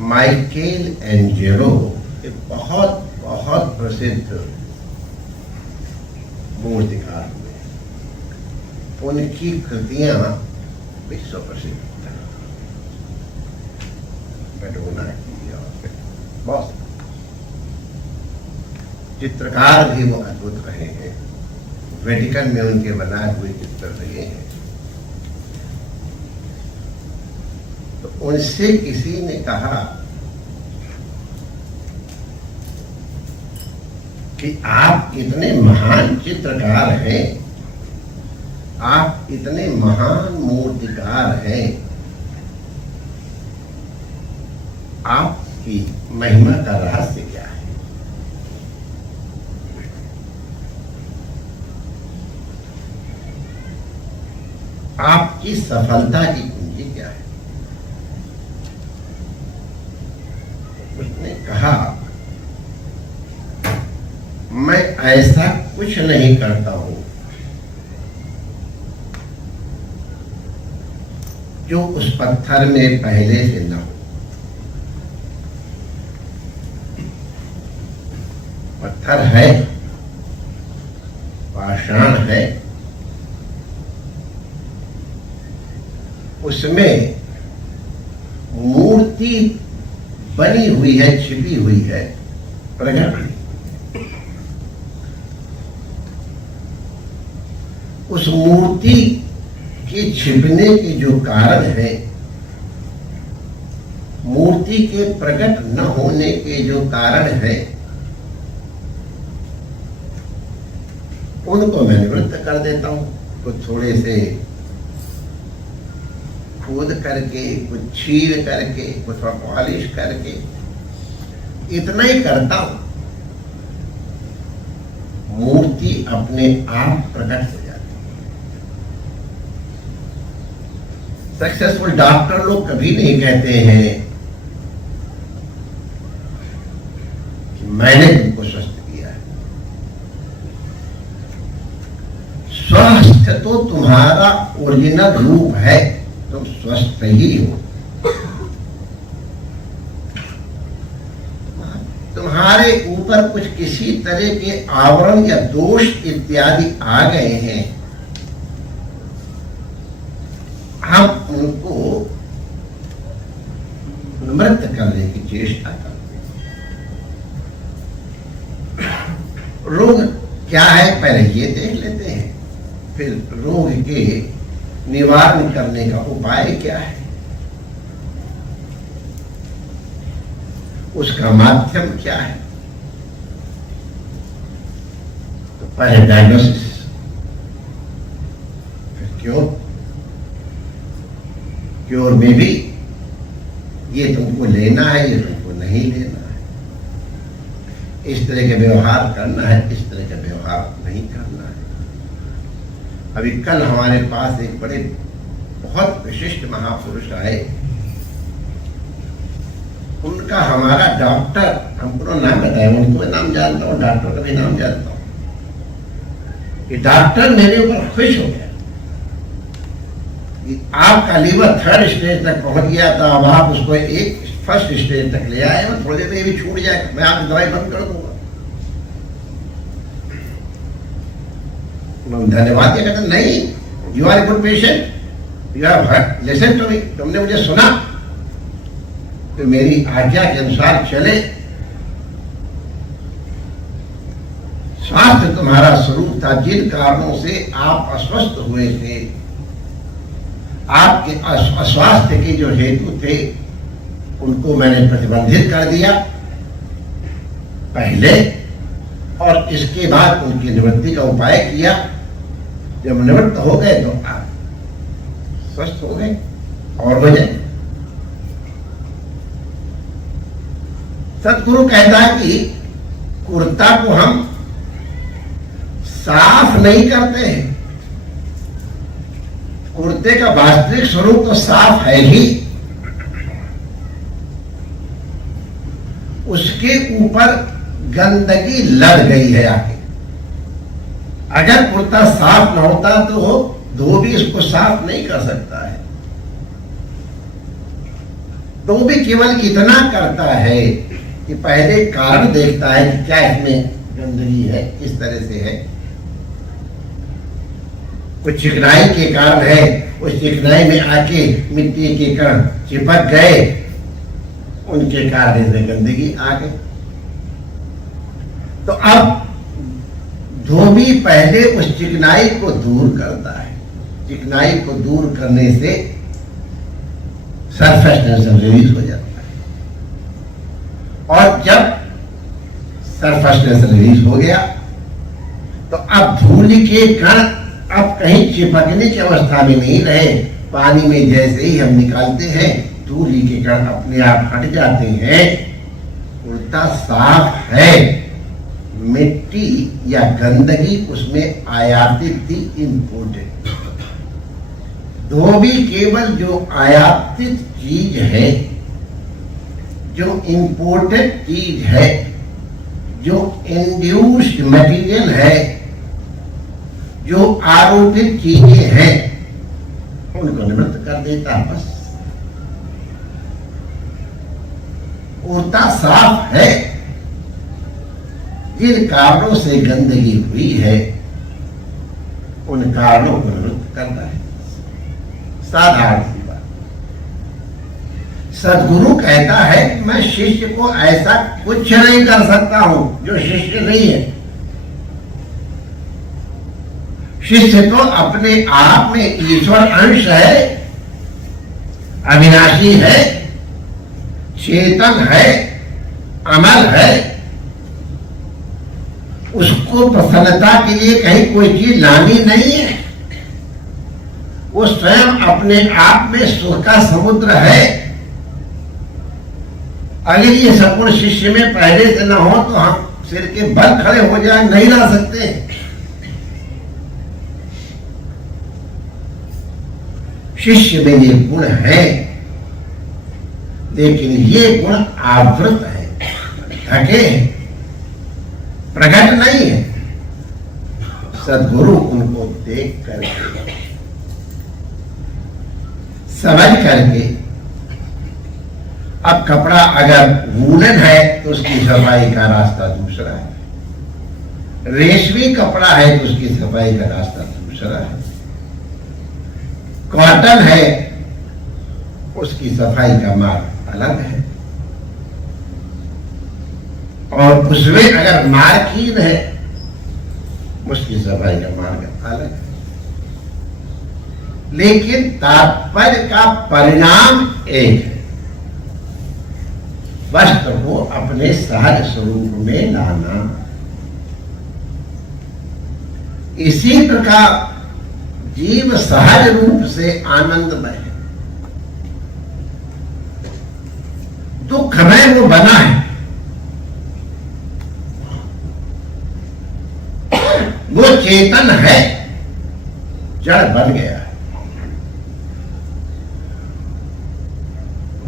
Michael Angelo एक बहुत बहुत प्रसिद्ध मूर्तिकार हुए। उनकी कृतियां विश्व प्रसिद्ध हैं। मैडोना की और बहुत चित्रकार भी वो अद्भुत रहे हैं। वेटिकन में उनके बनाए हुए चित्र रहे हैं। तो उनसे किसी ने कहा कि आप इतने महान चित्रकार हैं, आप इतने महान मूर्तिकार हैं, आपकी महिमा का रहस्य क्या है? आपकी सफलता की कुंजी क्या है? उसने कहा, मैं ऐसा कुछ नहीं करता हूं जो उस पत्थर में पहले से न हो। पत्थर है, पाषाण है, उसमें मूर्ति बनी हुई है, छिपी हुई है, प्रकट। उस मूर्ति के छिपने के जो कारण है, मूर्ति के प्रकट न होने के जो कारण है, उनको मैं निवृत्त कर देता हूं। कुछ थोड़े से खोद करके, कुछ छील करके, कुछ पॉलिश करके, इतना ही करता हूं, मूर्ति अपने आप प्रकट हो जाती है। सक्सेसफुल डॉक्टर लोग कभी नहीं कहते हैं कि मैंने तुमको स्वस्थ किया है। स्वस्थ तो तुम्हारा ओरिजिनल रूप है, तुम स्वस्थ ही हो। तुम्हारे ऊपर कुछ किसी तरह के आवरण या दोष इत्यादि आ गए हैं, हम उनको निवृत्त करने की चेष्टा करते हैं। रोग क्या है पहले ये देख लेते हैं, फिर रोग के निवारण करने का उपाय क्या है, उसका माध्यम क्या है। तो पहले डायग्नोसिस, फिर क्योर में भी ये तुमको लेना है, ये तुमको नहीं लेना है, इस तरह का व्यवहार करना है, इस तरह का व्यवहार नहीं करना है। अभी कल हमारे पास एक बड़े बहुत विशिष्ट महापुरुष आए। उनका हमारा डॉक्टर, हमको नाम बताया, उनको मैं नाम जानता हूँ, डॉक्टर का भी नाम जानता हूँ। ये डॉक्टर मेरे ऊपर खुश हो गया कि आपका लीवर 3rd स्टेज तक पहुंच गया था, अब आप उसको एक 1st स्टेज तक ले आए, और थोड़ी देर में ये भी छूट जाए, मैं आपकी दवाई बंद कर दूंगा। धन्यवाद दिया, कहते नहीं, you are a good patient, you have listen to me, तुमने मुझे सुना, तो मेरी आज्ञा के अनुसार चले। स्वास्थ्य तुम्हारा स्वरूप था। जिन कारणों से आप अस्वस्थ हुए थे, आपके अस्वास्थ्य के जो हेतु थे, उनको मैंने प्रतिबंधित कर दिया पहले, और इसके बाद उनकी निवृत्ति का उपाय किया। जब निवृत्त हो गए तो आप स्वस्थ हो गए और हो जाए। सतगुरु कहता है कि कुर्ता को हम साफ नहीं करते हैं, कुर्ते का वास्तविक स्वरूप तो साफ है ही, उसके ऊपर गंदगी लग गई है आके। अगर कुर्ता साफ न होता तो धोबी इसको साफ नहीं कर सकता है। तो भी केवल इतना करता है कि पहले कारण देखता है कि क्या इसमें गंदगी है, किस तरह से है। कुछ चिकनाई के कारण है, उस चिकनाई में आके मिट्टी के कण चिपक गए, उनके कारण इसमें गंदगी आ गई। तो अब धोबी पहले उस चिकनाई को दूर करता है। चिकनाई को दूर करने से सरफेस टेंशन रिलीज हो जाता है, और जब सरफेस टेंशन रिलीज हो गया तो अब धूल के कण अब कहीं चिपकने की अवस्था में नहीं रहे। पानी में जैसे ही हम निकालते हैं धूल के कण अपने आप हट जाते हैं। उल्टा साफ है, मिट्टी या गंदगी उसमें आयातित थी, इंपोर्टेड। धोबी केवल जो आयातित चीज है, जो इंपोर्टेड चीज है, जो इंड्यूस्ड मटेरियल है, जो आरोपित चीजें हैं, उनको निवृत्त कर देता। बस उल्टा साफ है। जिन कारणों से गंदगी हुई है उन कारणों को निवृत्त करता है। साधारण सी बात। सदगुरु कहता है मैं शिष्य को ऐसा कुछ नहीं कर सकता हूं जो शिष्य नहीं है। शिष्य तो अपने आप में ईश्वर अंश है, अविनाशी है, चेतन है, अमर है। उसको प्रसन्नता के लिए कहीं कोई चीज लानी नहीं है। वो स्वयं अपने आप में सुख का समुद्र है। अगर ये सगुण शिष्य में पहले से न हो तो हम सिर के बल खड़े हो जाए, नहीं ला सकते। शिष्य में ये गुण है, लेकिन ये गुण आवृत है, ढके हैं, प्रकट नहीं है। सदगुरु उनको देख करके, समझ करके, अब कपड़ा अगर वूलन है तो उसकी सफाई का रास्ता दूसरा है, रेशमी कपड़ा है तो उसकी सफाई का रास्ता दूसरा है, कॉटन है उसकी सफाई का मार्ग अलग है, और उसमें अगर मार्किन है उसकी सफाई का मार्ग अलग है। लेकिन तात्पर्य का परिणाम एक है, वस्त्र को अपने सहज स्वरूप में लाना। इसी प्रकार जीव सहज रूप से आनंदमय है, दुखमय वो बना है। वो चेतन है, जड़ बन गया है,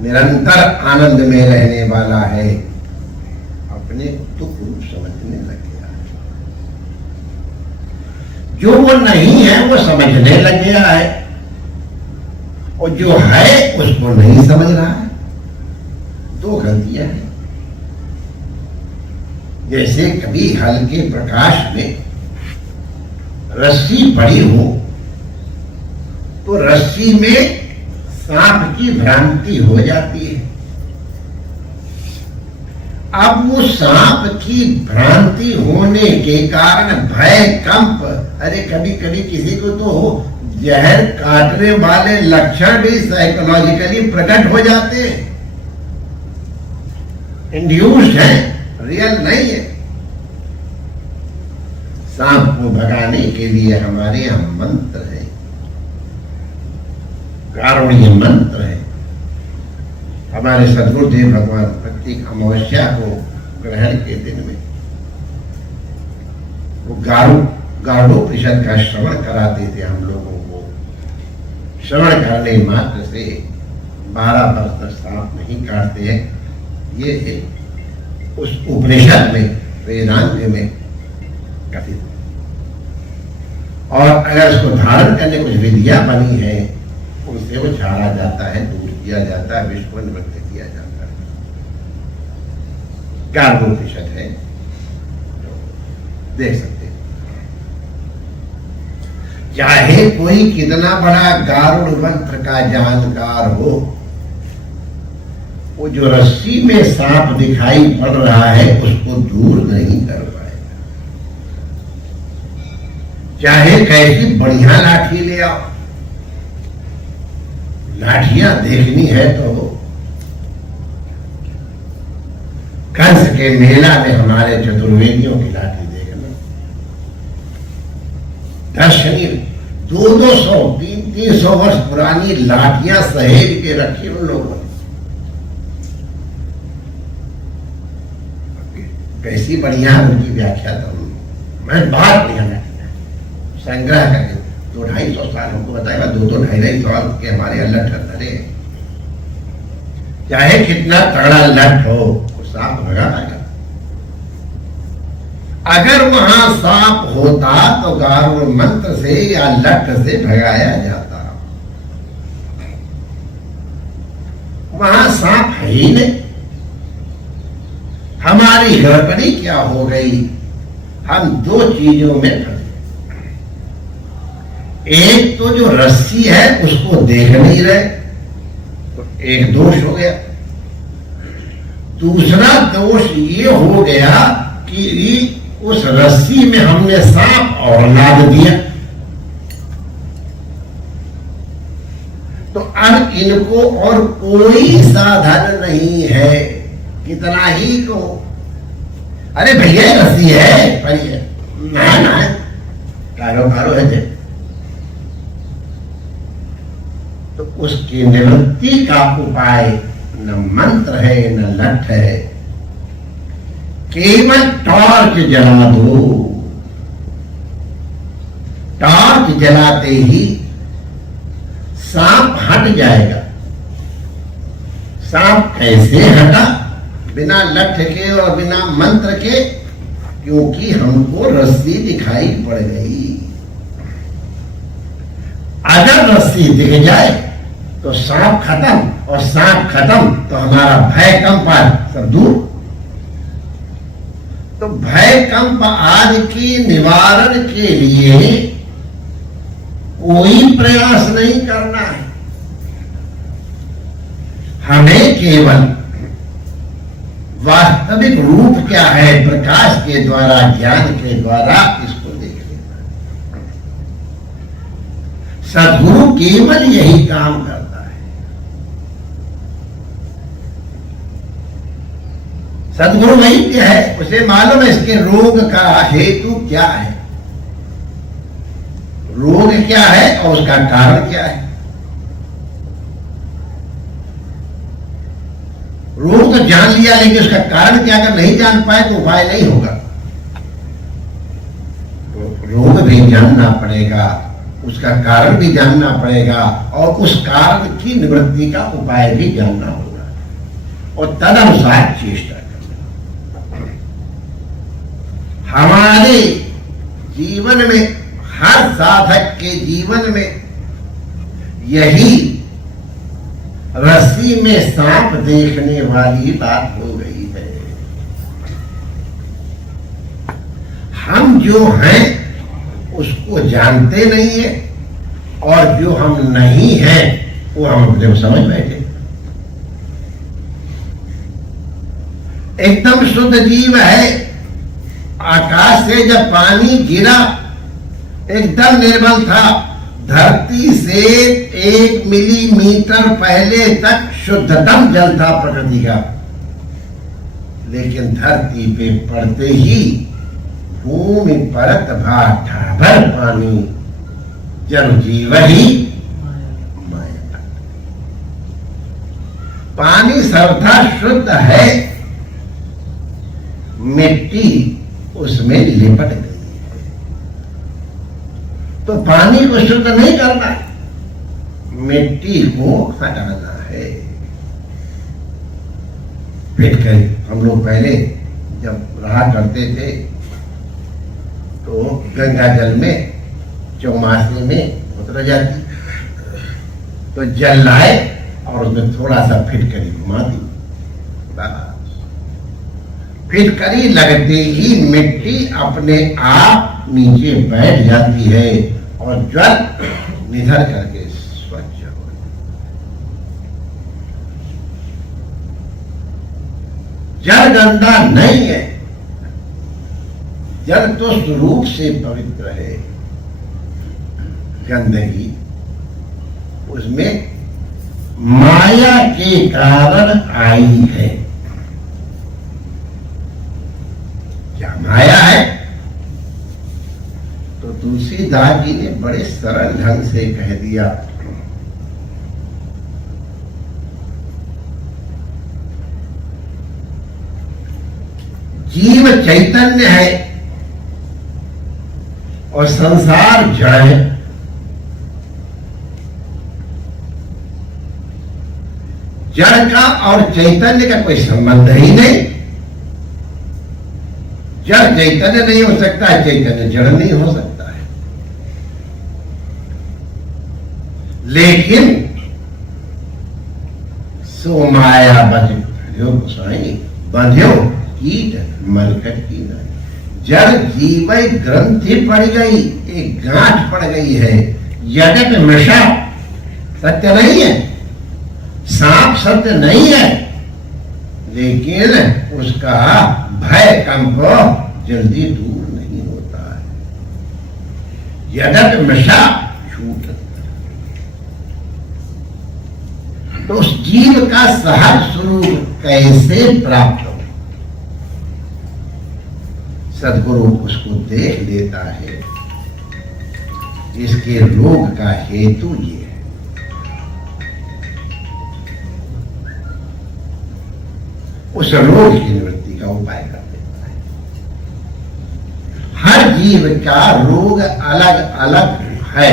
निरंतर आनंद में रहने वाला है, अपने दुख रूप समझने लग गया है। जो वो नहीं है वो समझने लग गया है, और जो है उसको नहीं समझ रहा है। दो गलतियां हैं। जैसे कभी हल्के प्रकाश में रस्सी पड़ी हो तो रस्सी में सांप की भ्रांति हो जाती है। अब वो सांप की भ्रांति होने के कारण भय कंप, अरे कभी कभी किसी को तो जहर काटने वाले लक्षण भी साइकोलॉजिकली प्रकट हो जाते हैं, इंड्यूस्ड है, रियल नहीं है। सांप को भगाने के लिए हमारे यहां मंत्र है, कारुण्य मंत्र है। हमारे सदगुरुदेव भगवान प्रत्येक अमावस्या को ग्रहण के दिन में वो गाढ़ोपनिषद का श्रवण कराते थे हम लोगों को। श्रवण करने मात्र से 12 वर्ष तक सांप नहीं काटते हैं। ये उस उपनिषद में, वेदांत में कथित। और अगर उसको धारण करने कुछ विधियां बनी है, उनसे वो झाड़ा जाता है, दूर किया जाता है, विश्व को निवृत्त किया जाता है। 11% है, तो देख सकते हैं। चाहे कोई कितना बड़ा गारुड़ मंत्र का जानकार हो, वो जो रस्सी में सांप दिखाई पड़ रहा है उसको दूर नहीं कर पाएगा। चाहे कैसी बढ़िया लाठी ले आओ, लाठियां देखनी है तो कंस के मेला में हमारे चतुर्वेदियों की लाठी देखना, दर्शनीय 200-200, 300 वर्ष पुरानी लाठियां सहेज के रखी उन लोगों ने। कैसी बढ़िया उनकी व्याख्या, तो मैं बात बढ़िया लाठियां संग्रह करके 200-250 साल हमको बताएगा, 2-2-2.5 साल के हमारे लठ धरे। चाहे कितना तगड़ा लठ हो, वो सांप भगा आएगा। अगर वहां सांप होता तो गारुड़ मंत्र से या लठ से भगाया जाता। वहां सांप है ही नहीं। हमारी गड़बड़ी क्या हो गई, हम दो चीजों में फंसे। एक तो जो रस्सी है उसको देख नहीं रहे, तो एक दोष हो गया। दूसरा दोष ये हो गया कि उस रस्सी में हमने सांप और लाद दिया। तो अब इनको और कोई साधन नहीं है, कितना ही को अरे भैया रस्सी है पढ़िए ना कारोबारो है, तो उसकी निवृत्ति का उपाय न मंत्र है न लठ है, केवल टॉर्च जला दो। टॉर्च जलाते ही सांप हट जाएगा। सांप कैसे हटा? बिना लठ के और बिना मंत्र के, क्योंकि हमको रस्सी दिखाई पड़ गई। अगर रस्सी दिख जाए तो सांप खत्म, और सांप खत्म तो हमारा भय कंप सब दूर। तो भय कंप आदि की निवारण के लिए कोई प्रयास नहीं करना है, हमें केवल वास्तविक रूप क्या है प्रकाश के द्वारा, ज्ञान के द्वारा इसको देख लेना। सद्गुरु केवल यही काम करता है। सद्गुरु वैद्य है, उसे मालूम है इसके रोग का हेतु क्या है, रोग क्या है और उसका कारण क्या है। रोग तो जान लिया, लेकिन उसका कारण क्या, अगर नहीं जान पाए तो उपाय नहीं होगा। तो रोग भी जानना पड़ेगा, उसका कारण भी जानना पड़ेगा, और उस कारण की निवृत्ति का उपाय भी जानना होगा, और तदनुसार चेष्टा करना। हमारे जीवन में, हर साधक के जीवन में यही रस्सी में सांप देखने वाली बात हो गई है। हम जो हैं उसको जानते नहीं है, और जो हम नहीं हैं वो हम अपने समझ बैठे। एकदम शुद्ध जीव है। आकाश से जब पानी गिरा एकदम निर्मल था, धरती से 1 मिलीमीटर पहले तक शुद्धतम जल था प्रकृति का, लेकिन धरती पे पड़ते ही भूमि परत भार पानी, जल जीव ही माया। पानी सर्वथा शुद्ध है, मिट्टी उसमें लिपट गई। तो पानी को शुद्ध नहीं करना, मिट्टी को हटाना है। फिर कहीं हम लोग पहले जब रहा करते थे तो गंगा जल में चौमासी में उतर जाती, तो जल लाए और उसमें थोड़ा सा फिटकरी घुमा दी, बस फिटकरी लगते ही मिट्टी अपने आप नीचे बैठ जाती है और जल निधर करके स्वच्छ हो। जल गंदा नहीं है, जल तो स्वरूप से पवित्र है। गंदगी उसमें माया के कारण आई है। क्या माया है? तो तुलसीदास जी ने बड़े सरल ढंग से कह दिया, जीव चैतन्य है और संसार जड़ है। जड़ का और चैतन्य का कोई संबंध ही नहीं। जड़ चैतन्य नहीं हो सकता है, चैतन्य जड़ नहीं हो सकता है। लेकिन सो माया बंध्यो गोसाई बंध्यो कीट मरकट की नहीं। जड़ जीव ग्रंथि पड़ गई, एक गांठ पड़ गई है। जगत मिशा सत्य नहीं है, सांप सत्य नहीं है, लेकिन उसका भय कंप जल्दी दूर नहीं होता है। जगत मिशा झूठ। तो उस जीव का सहज स्वरूप कैसे प्राप्त हो? सदगुरु उसको देख लेता है। इसके रोग का हेतु ये है। उस रोग की निवृत्ति का उपाय कर देता है। हर जीव का रोग अलग अलग है,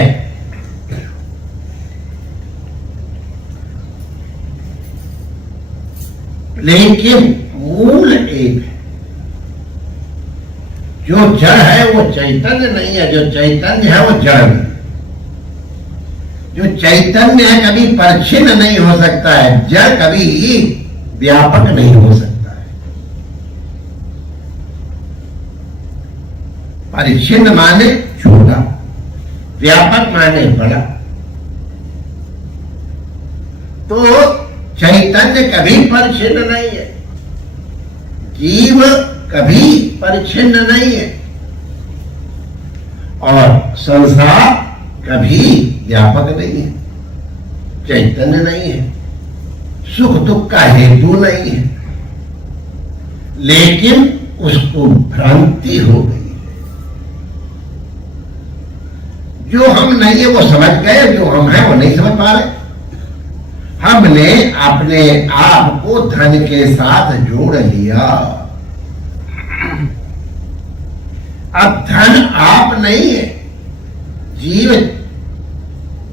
लेकिन मूल एक है। जो जड़ है वो चैतन्य नहीं है, जो चैतन्य है वो जड़ नहीं। जो चैतन्य है कभी परिच्छिन्न नहीं हो सकता है, जड़ कभी व्यापक नहीं हो सकता है। परिच्छिन्न माने छोटा, व्यापक माने बड़ा। तो चैतन्य कभी परिच्छिन्न नहीं है, जीव कभी परिच्छिन्न नहीं है, और संसार कभी व्यापक नहीं है, चैतन्य नहीं है, सुख दुख का हेतु नहीं है। लेकिन उसको भ्रांति हो गई है। जो हम नहीं है वो समझ गए, जो हम हैं वो नहीं समझ पा रहे। हमने अपने आप को धन के साथ जोड़ लिया। अब धन आप नहीं है, जीव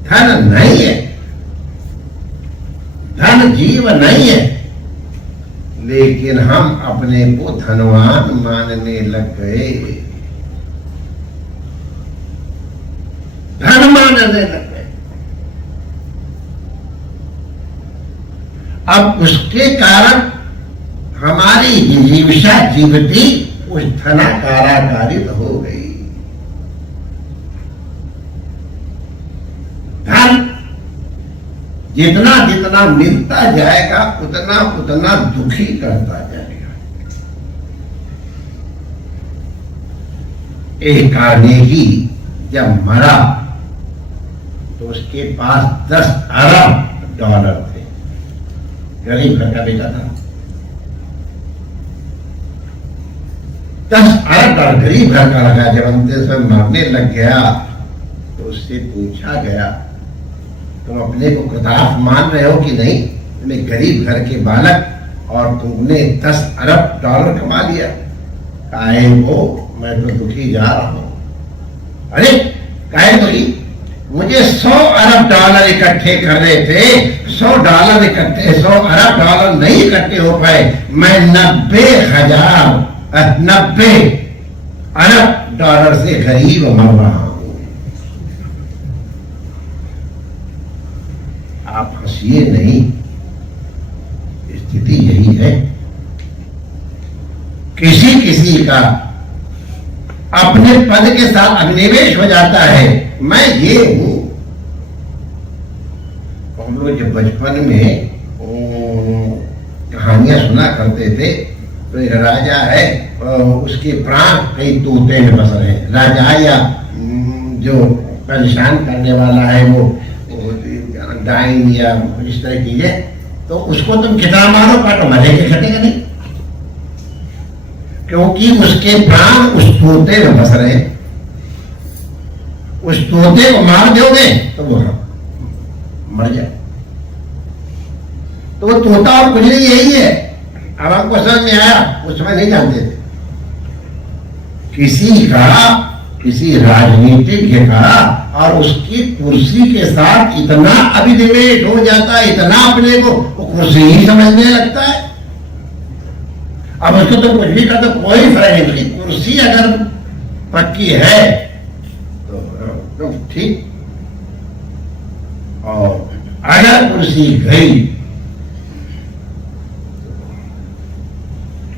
धन नहीं है, धन जीव नहीं है, लेकिन हम अपने को धनवान मानने लग गए, धन मानने लग गए। अब उसके कारण हमारी जिजीविषा जीवती उस धनाकाराकारित हो गई। धन जितना जितना मिलता जाएगा उतना उतना दुखी करता जाएगा। एक कार्नेगी जब मरा तो उसके पास 10 अरब डॉलर थे। गरीब घर का बेटा था। 10 अरब डॉलर गरीब घर का लगा। जब अंतिम समय मरने लग गया तो उससे पूछा गया, तुम अपने को कृतार्थ मान रहे हो कि नहीं? तुम्हें गरीब घर के बालक और तुमने 10 अरब डॉलर कमा लिया। काहे वो, मैं तो दुखी जा रहा हूं। अरे काहे दुखी? मुझे 100 अरब डॉलर इकट्ठे करने थे। 100 डॉलर इकट्ठे, 100 अरब डॉलर नहीं इकट्ठे हो पाए। मैं 90 अरब डॉलर से गरीब मर रहा हूं। आप हंसी ये नहीं, स्थिति यही है। किसी किसी का अपने पद के साथ अभिनिवेश हो जाता है, मैं ये हूं। हम लोग जब बचपन में कहानियां सुना करते थे, तो एक राजा है, उसके प्राण कई तोते में बस रहे। राजा या जो परेशान करने वाला है वो डाइन या इस तरह की है, तो उसको तुम कितना मारो काटो, मरे के कटेगा नहीं, क्योंकि उसके प्राण उस तोते में बस रहे। उस तोते को मार दोगे तो वो मर जाए। तो वो तोता और कुछ नहीं, यही है। अब आपको समझ में आया, उस समय नहीं जानते थे। किसी राजनीतिज्ञ का और उसकी कुर्सी के साथ इतना अभिनिवेश हो जाता है, इतना अपने को वो कुर्सी ही समझने लगता है। अब उसको तो कुछ भी करते कोई फर्क नहीं, कुर्सी अगर पक्की है तो ठीक, और अगर कुर्सी गई,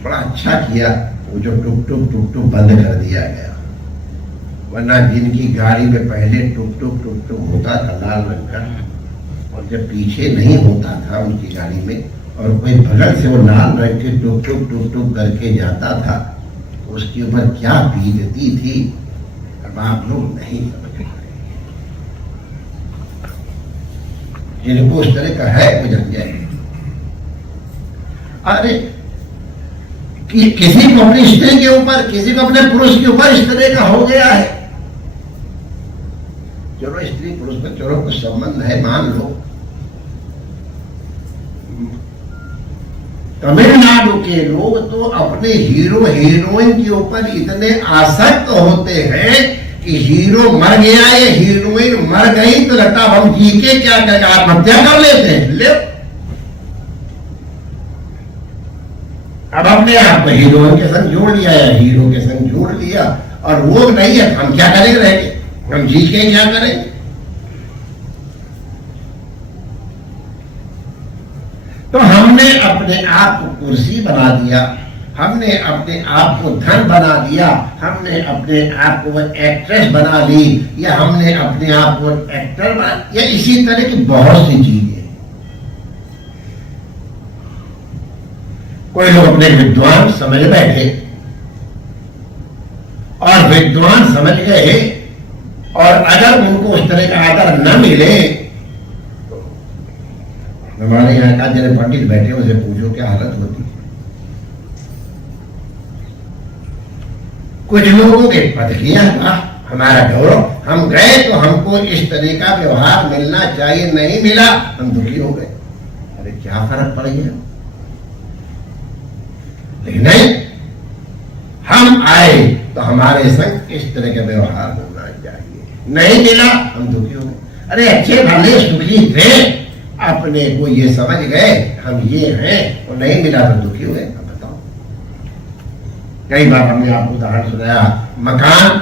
बड़ा अच्छा किया वो जो टुक टुक बंद कर दिया गया, वरना जिनकी गाड़ी में पहले टुक टुक होता था लाल रंग का, और जब पीछे नहीं होता था उनकी गाड़ी में, और कोई बगल से वो लाल रंग के टुक टुक करके जाता था, तो उसके ऊपर क्या बीतती थी, अब आप लोग नहीं समझ पाए। जिनको उस तरह का है वो जान जाए। अरे कि किसी को अपनी स्त्री के ऊपर, किसी को अपने पुरुष के ऊपर इस तरह का हो गया है। चलो स्त्री पुरुष में चलो कुछ संबंध है, मान लो। तमिलनाडु के लोग तो अपने हीरो हीरोइन के ऊपर इतने आसक्त होते हैं कि हीरो मर गया या हीरोइन मर गई तो लगता हम जी के क्या कर आत्महत्या कर लेते हैं। ले अब अपने आप को हीरोइन के संग जोड़ लिया या हीरो के संग जोड़ लिया, और वो नहीं है, हम क्या करेंगे, रहेंगे हम जी के क्या करेंगे। तो हमने अपने आप को कुर्सी बना दिया, हमने अपने आप को धन बना दिया, हमने अपने आप को एक्ट्रेस बना ली, या हमने अपने आप को एक्टर बना, या इसी तरह की बहुत सी चीजें। कोई लोग अपने विद्वान समझ बैठे, और विद्वान समझ गए, और अगर उनको उस तरह का आदर न मिले, हमारे यहाँ का जिन्हें पंडित बैठे उसे पूछो क्या हालत होती है। कुछ लोगों के पद किया हमारा गौरव, हम गए तो हमको इस तरह का व्यवहार मिलना चाहिए, नहीं मिला हम दुखी हो गए। अरे क्या फर्क पड़ गया, लेकिन नहीं, हम आए तो हमारे संग इस तरह का व्यवहार होना चाहिए, नहीं मिला हम दुखी हो गए। अरे अच्छे भले सुखी थे, अपने को ये समझ गए हम ये हैं, और नहीं मिला तो दुखी हुए। अब बताओ, कई बार हमने आपको उदाहरण सुनाया, मकान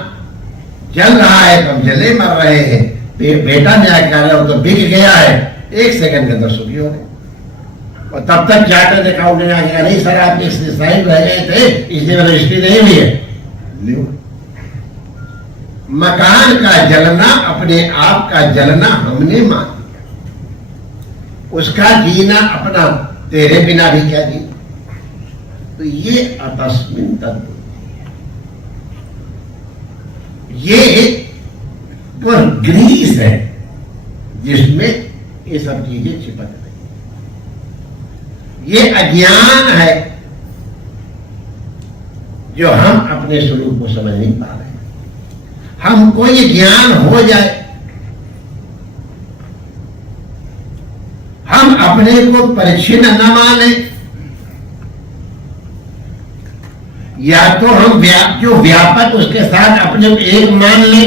जल रहा है तो हम जले मर रहे हैं, बेटा मेरा क्या रहा तो बिक गया है, 1 सेकंड के अंदर सुखी हो गए, और तब तक जाकर देखा उन्होंने आगे नहीं सर आप साइन रह गए थे इसलिए रजिस्ट्री नहीं हुई है। मकान का जलना, अपने आप का जलना हमने मान लिया, उसका जीना अपना, तेरे बिना भी क्या जी। तो ये अतस्मिन तत्व, ये वो ग्रीस है जिसमें ये सब चीजें चिपक रही, ये अज्ञान है जो हम अपने स्वरूप को समझ नहीं पा रहे। हमको ये ज्ञान हो जाए, हम अपने को परिच्छिन्न न माने, या तो हम जो व्यापक उसके साथ अपने को एक मान ले,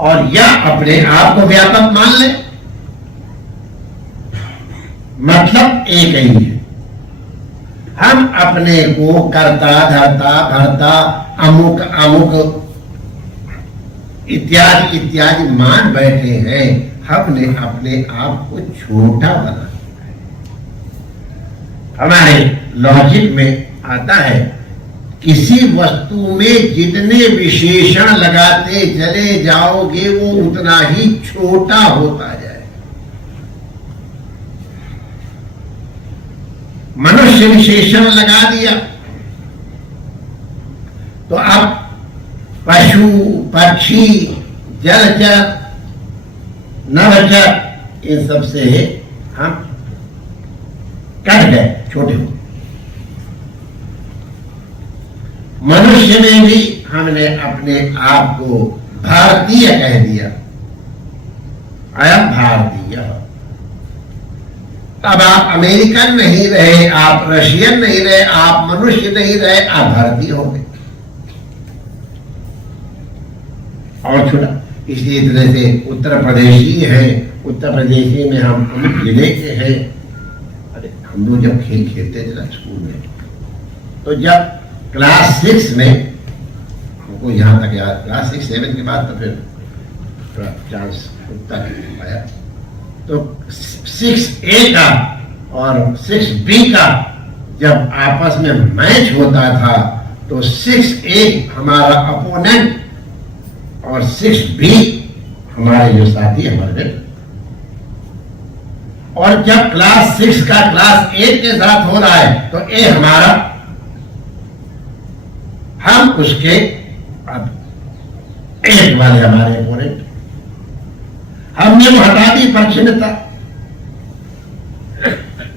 और या अपने आप को व्यापक मान ले, मतलब एक ही है। हम अपने को कर्ता धर्ता भर्ता अमुक अमुक इत्यादि इत्यादि मान बैठे हैं, हमने अपने आप को छोटा बना दिया है। हमारे लॉजिक में आता है किसी वस्तु में जितने विशेषण लगाते चले जाओगे वो उतना ही छोटा होता जाए। मनुष्य विशेषण लगा दिया तो अब पशु, पक्षी, जलचर, नभचर इन सब से हम कट गए, छोटे हो। मनुष्य में भी हमने अपने आप को भारतीय कह दिया, अयम भारतीय। अब आप अमेरिकन नहीं रहे, आप रशियन नहीं रहे, आप मनुष्य नहीं रहे, आप भारतीय हो गए और छोटा। इसलिए तरह से उत्तर प्रदेशी है, उत्तर प्रदेशी में हम अमुक जिले के हैं। अरे हम लोग जब खेल खेलते थे ना स्कूल में, तो जब क्लास 6 में हमको यहाँ तक याद, क्लास 6, 7 के बाद तो फिर चांस तक आया, तो 6A का और 6B का जब आपस में मैच होता था तो 6A हमारा अपोनेंट और 6B हमारे जो साथी हमारे। और जब क्लास 6 का क्लास 8 के साथ हो रहा है तो A हमारा, हम उसके अब 8 वाले हमारे अपोनेंट। हमने वो हटा दी परिच्छिन्नता।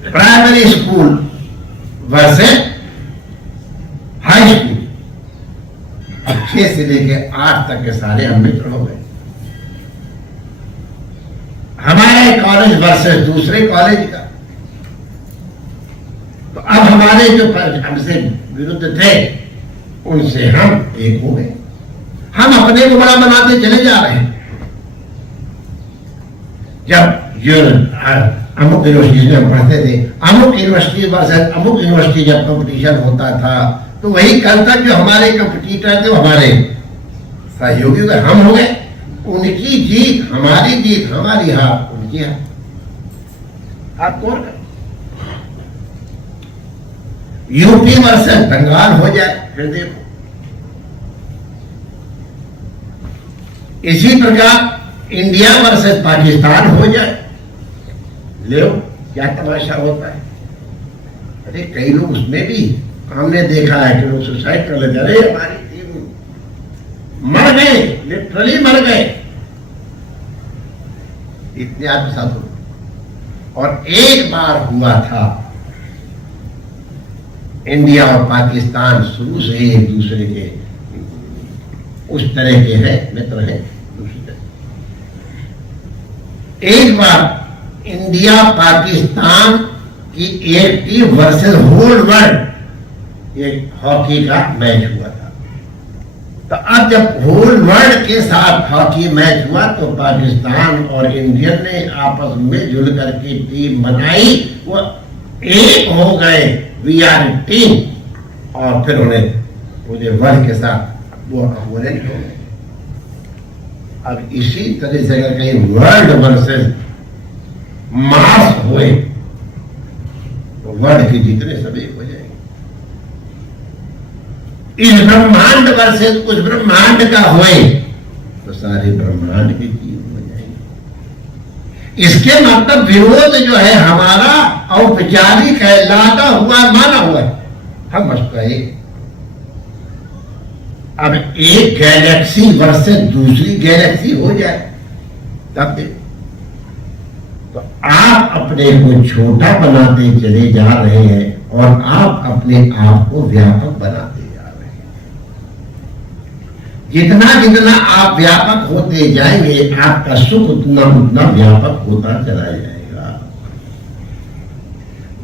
Primary school versus high school, अब 6 से लेके 8 तक के सारे हम मित्र हो गए। हमारे कॉलेज वर्सेस दूसरे कॉलेज का, तो अब हमारे जो हमसे विरुद्ध थे उनसे हम एक हो गए। हम अपने को बड़ा बनाते चले जा रहे हैं। जब अमुक यूनिवर्सिटी में हम पढ़ते थे, अमुक यूनिवर्सिटी वर्सेस अमुक यूनिवर्सिटी जब कंपटीशन होता था तो वही कल तक जो हमारे कंपटीटर थे वो हमारे सहयोगी हुए, हम हो गए। उनकी जीत हमारी जीत, हमारी हार उनकी हार। आप कौन कर? यूपी वर्सेस बंगाल हो जाए, फिर देखो। इसी प्रकार इंडिया वर्सेस पाकिस्तान हो जाए, ले क्या तमाशा होता है। अरे कई लोग उसमें भी हमने देखा है कि लोग सुसाइड कर लेते, अरे हमारी टीम मर गए, लिटरली मर गए, इतने आदमी साथ हो। और एक बार हुआ था, इंडिया और पाकिस्तान शुरू से ही एक दूसरे के उस तरह के हैं, मित्र हैं। एक बार इंडिया पाकिस्तान की एक टीम वर्सेस होल वर्ल्ड एक हॉकी का मैच हुआ था। तो अब जब होल वर्ल्ड के साथ हॉकी मैच हुआ तो पाकिस्तान और इंडियन ने आपस में जुड़ करके टीम बनाई, वो एक हो गए, वी आर टीम, और फिर उन्हें पूरे वर्ल्ड के साथ वो अपोनेंट हो गए। अब इसी तरह से अगर कहीं वर्ल्ड वर्सेस मास हुए तो वर्ल्ड के जितने सब एक हो जाएंगे। इस ब्रह्मांड वर्सेस उस ब्रह्मांड का हुए तो सारे ब्रह्मांड के जीव हो जाएंगे। इसके मतलब विरोध जो है हमारा औपचारिक है, लादा हुआ, माना हुआ है। हम बस कहे अब एक गैलेक्सी वर्सेस दूसरी गैलेक्सी हो जाए तब देखो, तो आप अपने को छोटा बनाते चले जा रहे हैं और आप अपने आप को व्यापक बनाते जा रहे हैं। जितना जितना आप व्यापक होते जाएंगे आपका सुख उतना उतना व्यापक होता चला जाएगा।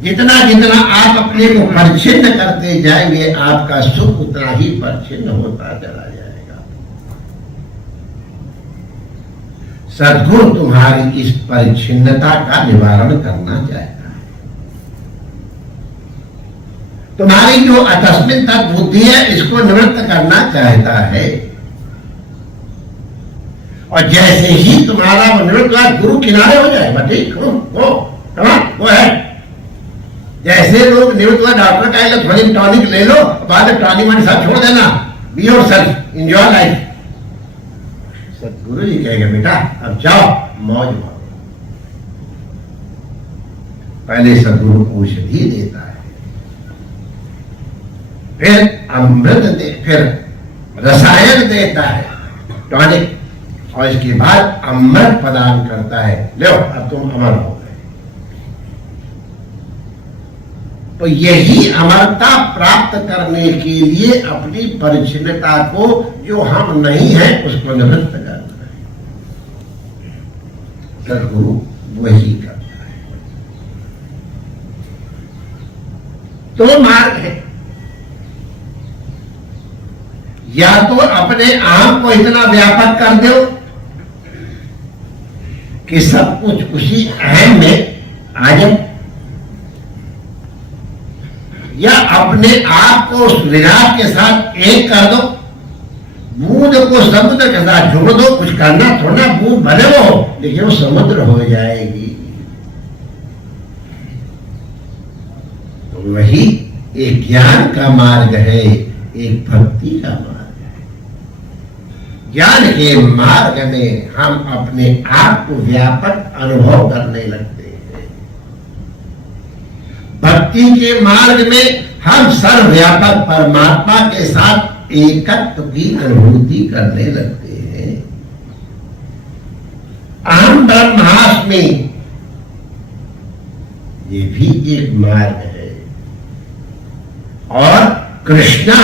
जितना जितना आप अपने को परिच्छिन्न करते जाएंगे आपका सुख उतना ही परिच्छिन्न होता चला जाएगा। सद्गुरु तुम्हारी इस परिच्छिन्नता का निवारण करना चाहता है। तुम्हारी जो अतस्मिन तक बुद्धि है इसको निवृत्त करना चाहता है। और जैसे ही तुम्हारा निवृत्त गुरु किनारे हो जाए, ठीक वो है। जैसे लोग निवृत्त डॉक्टर का थोड़ी टॉनिक ले लो, बाद में टॉनिक वाले साथ छोड़ देना, be your self, enjoy life. सतगुरु जी कहेंगे बेटा अब जाओ मौज मारो। पहले सतगुरु औषधि देता है, फिर अमृत दे, फिर रसायन देता है टॉनिक, और इसके बाद अमृत प्रदान करता है, लो अब तुम अमर हो गए। तो यही अमरता प्राप्त करने के लिए अपनी परिच्छिन्नता को, जो हम नहीं हैं, उसको निवृत्त करना है। सद्गुरु वही करता है। दो मार्ग है, या तो अपने आप को इतना व्यापक कर दो कि सब कुछ उसी अहम में आ जाए, या अपने आप को उस विराट के साथ एक कर दो, बूंद को समुद्र के साथ जोड़ दो। कुछ करना थोड़ा, बूंद भले हो लेकिन वो समुद्र हो जाएगी। तो वही एक ज्ञान का मार्ग है, एक भक्ति का मार्ग है। ज्ञान के मार्ग में हम अपने आप को व्यापक अनुभव करने लगते हैं, भक्ति के मार्ग में हम सर्वव्यापक परमात्मा के साथ एकत्व की अनुभूति करने लगते हैं। अहम ब्रह्मास्मि ये भी एक मार्ग है, और कृष्णा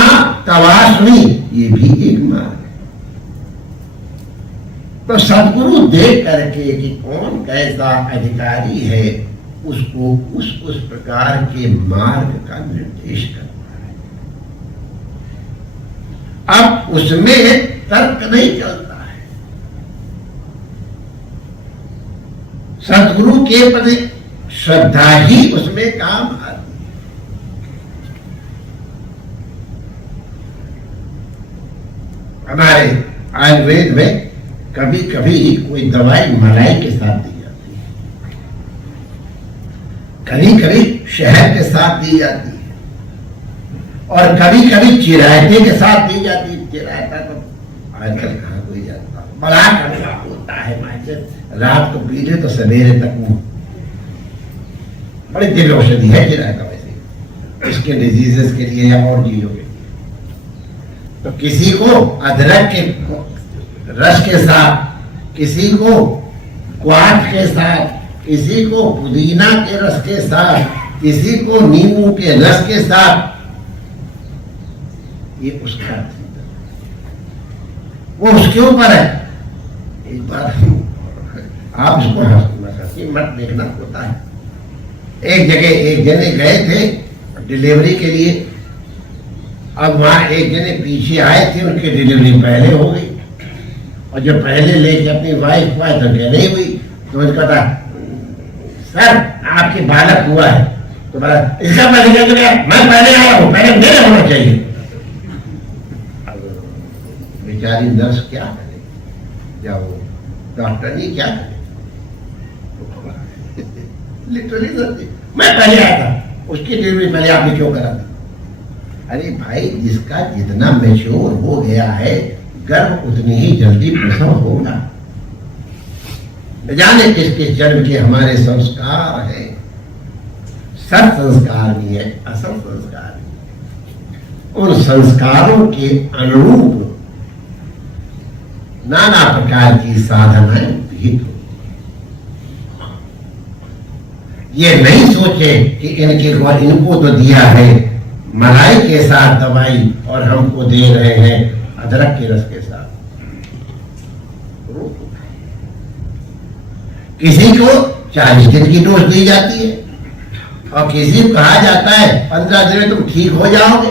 तवास्मि ये भी एक मार्ग है। तो सद्गुरु देख करके कि कौन कैसा अधिकारी है, उसको उस प्रकार के मार्ग का निर्देश करता है। अब उसमें तर्क नहीं चलता है। सद्गुरु के प्रति श्रद्धा ही उसमें काम आती है। हमारे आयुर्वेद में कभी कभी कोई दवाई मलाई के साथ दी जाती है, कभी कभी शहद के साथ दी जाती है, और कभी कभी चिरायते के साथ दी जाती है। चिरायता तो आजकल कहाँ कोई जाता, बड़ा कड़वा होता है, रात को पी ले तो सवेरे तक वो बड़ी दिव्य औषधि है चिरायता। वैसे इसके डिजीजेस के लिए या और चीजों के लिए, तो किसी को अदरक के रस के साथ, किसी को क्वाथ के साथ, किसी को पुदीना के रस के साथ, किसी को नींबू के रस के साथ, ये उसका वो उसके ऊपर है। एक बार आप इसको हंसी मत देखना होता है। एक जगह एक जने गए थे डिलीवरी के लिए, अब वहां एक जने पीछे आए थे, उनकी डिलीवरी पहले हो गई, और जो पहले लेके अपनी वाइफ को आए तो नहीं हुई, तो उसका था सर आपके बालक हुआ है, तो बोला इसका पहले क्या गया, मैं पहले आया हूं, पहले मेरे होना चाहिए। बेचारी नर्स क्या करे, या वो डॉक्टर नहीं क्या करे, लिटरली मैं पहले आया था, उसकी डिलीवरी पहले आपने क्यों करा था? अरे भाई जिसका जितना मैच्योर हो गया है, गर्भ उतनी ही जल्दी प्रसव होगा। न जाने किस किस जन्म के हमारे संस्कार हैं, सत संस्कार भी है, असत संस्कार भी। उन संस्कारों के अनुरूप नाना प्रकार की साधनाएं विहित हो। ये नहीं सोचे कि इनको तो दिया है मलाई के साथ दवाई, और हमको दे रहे हैं अदरक के रस के साथ। किसी को 40 दिन की डोज दी जाती है, और किसी को कहा जाता है 15 दिन में तुम ठीक हो जाओगे,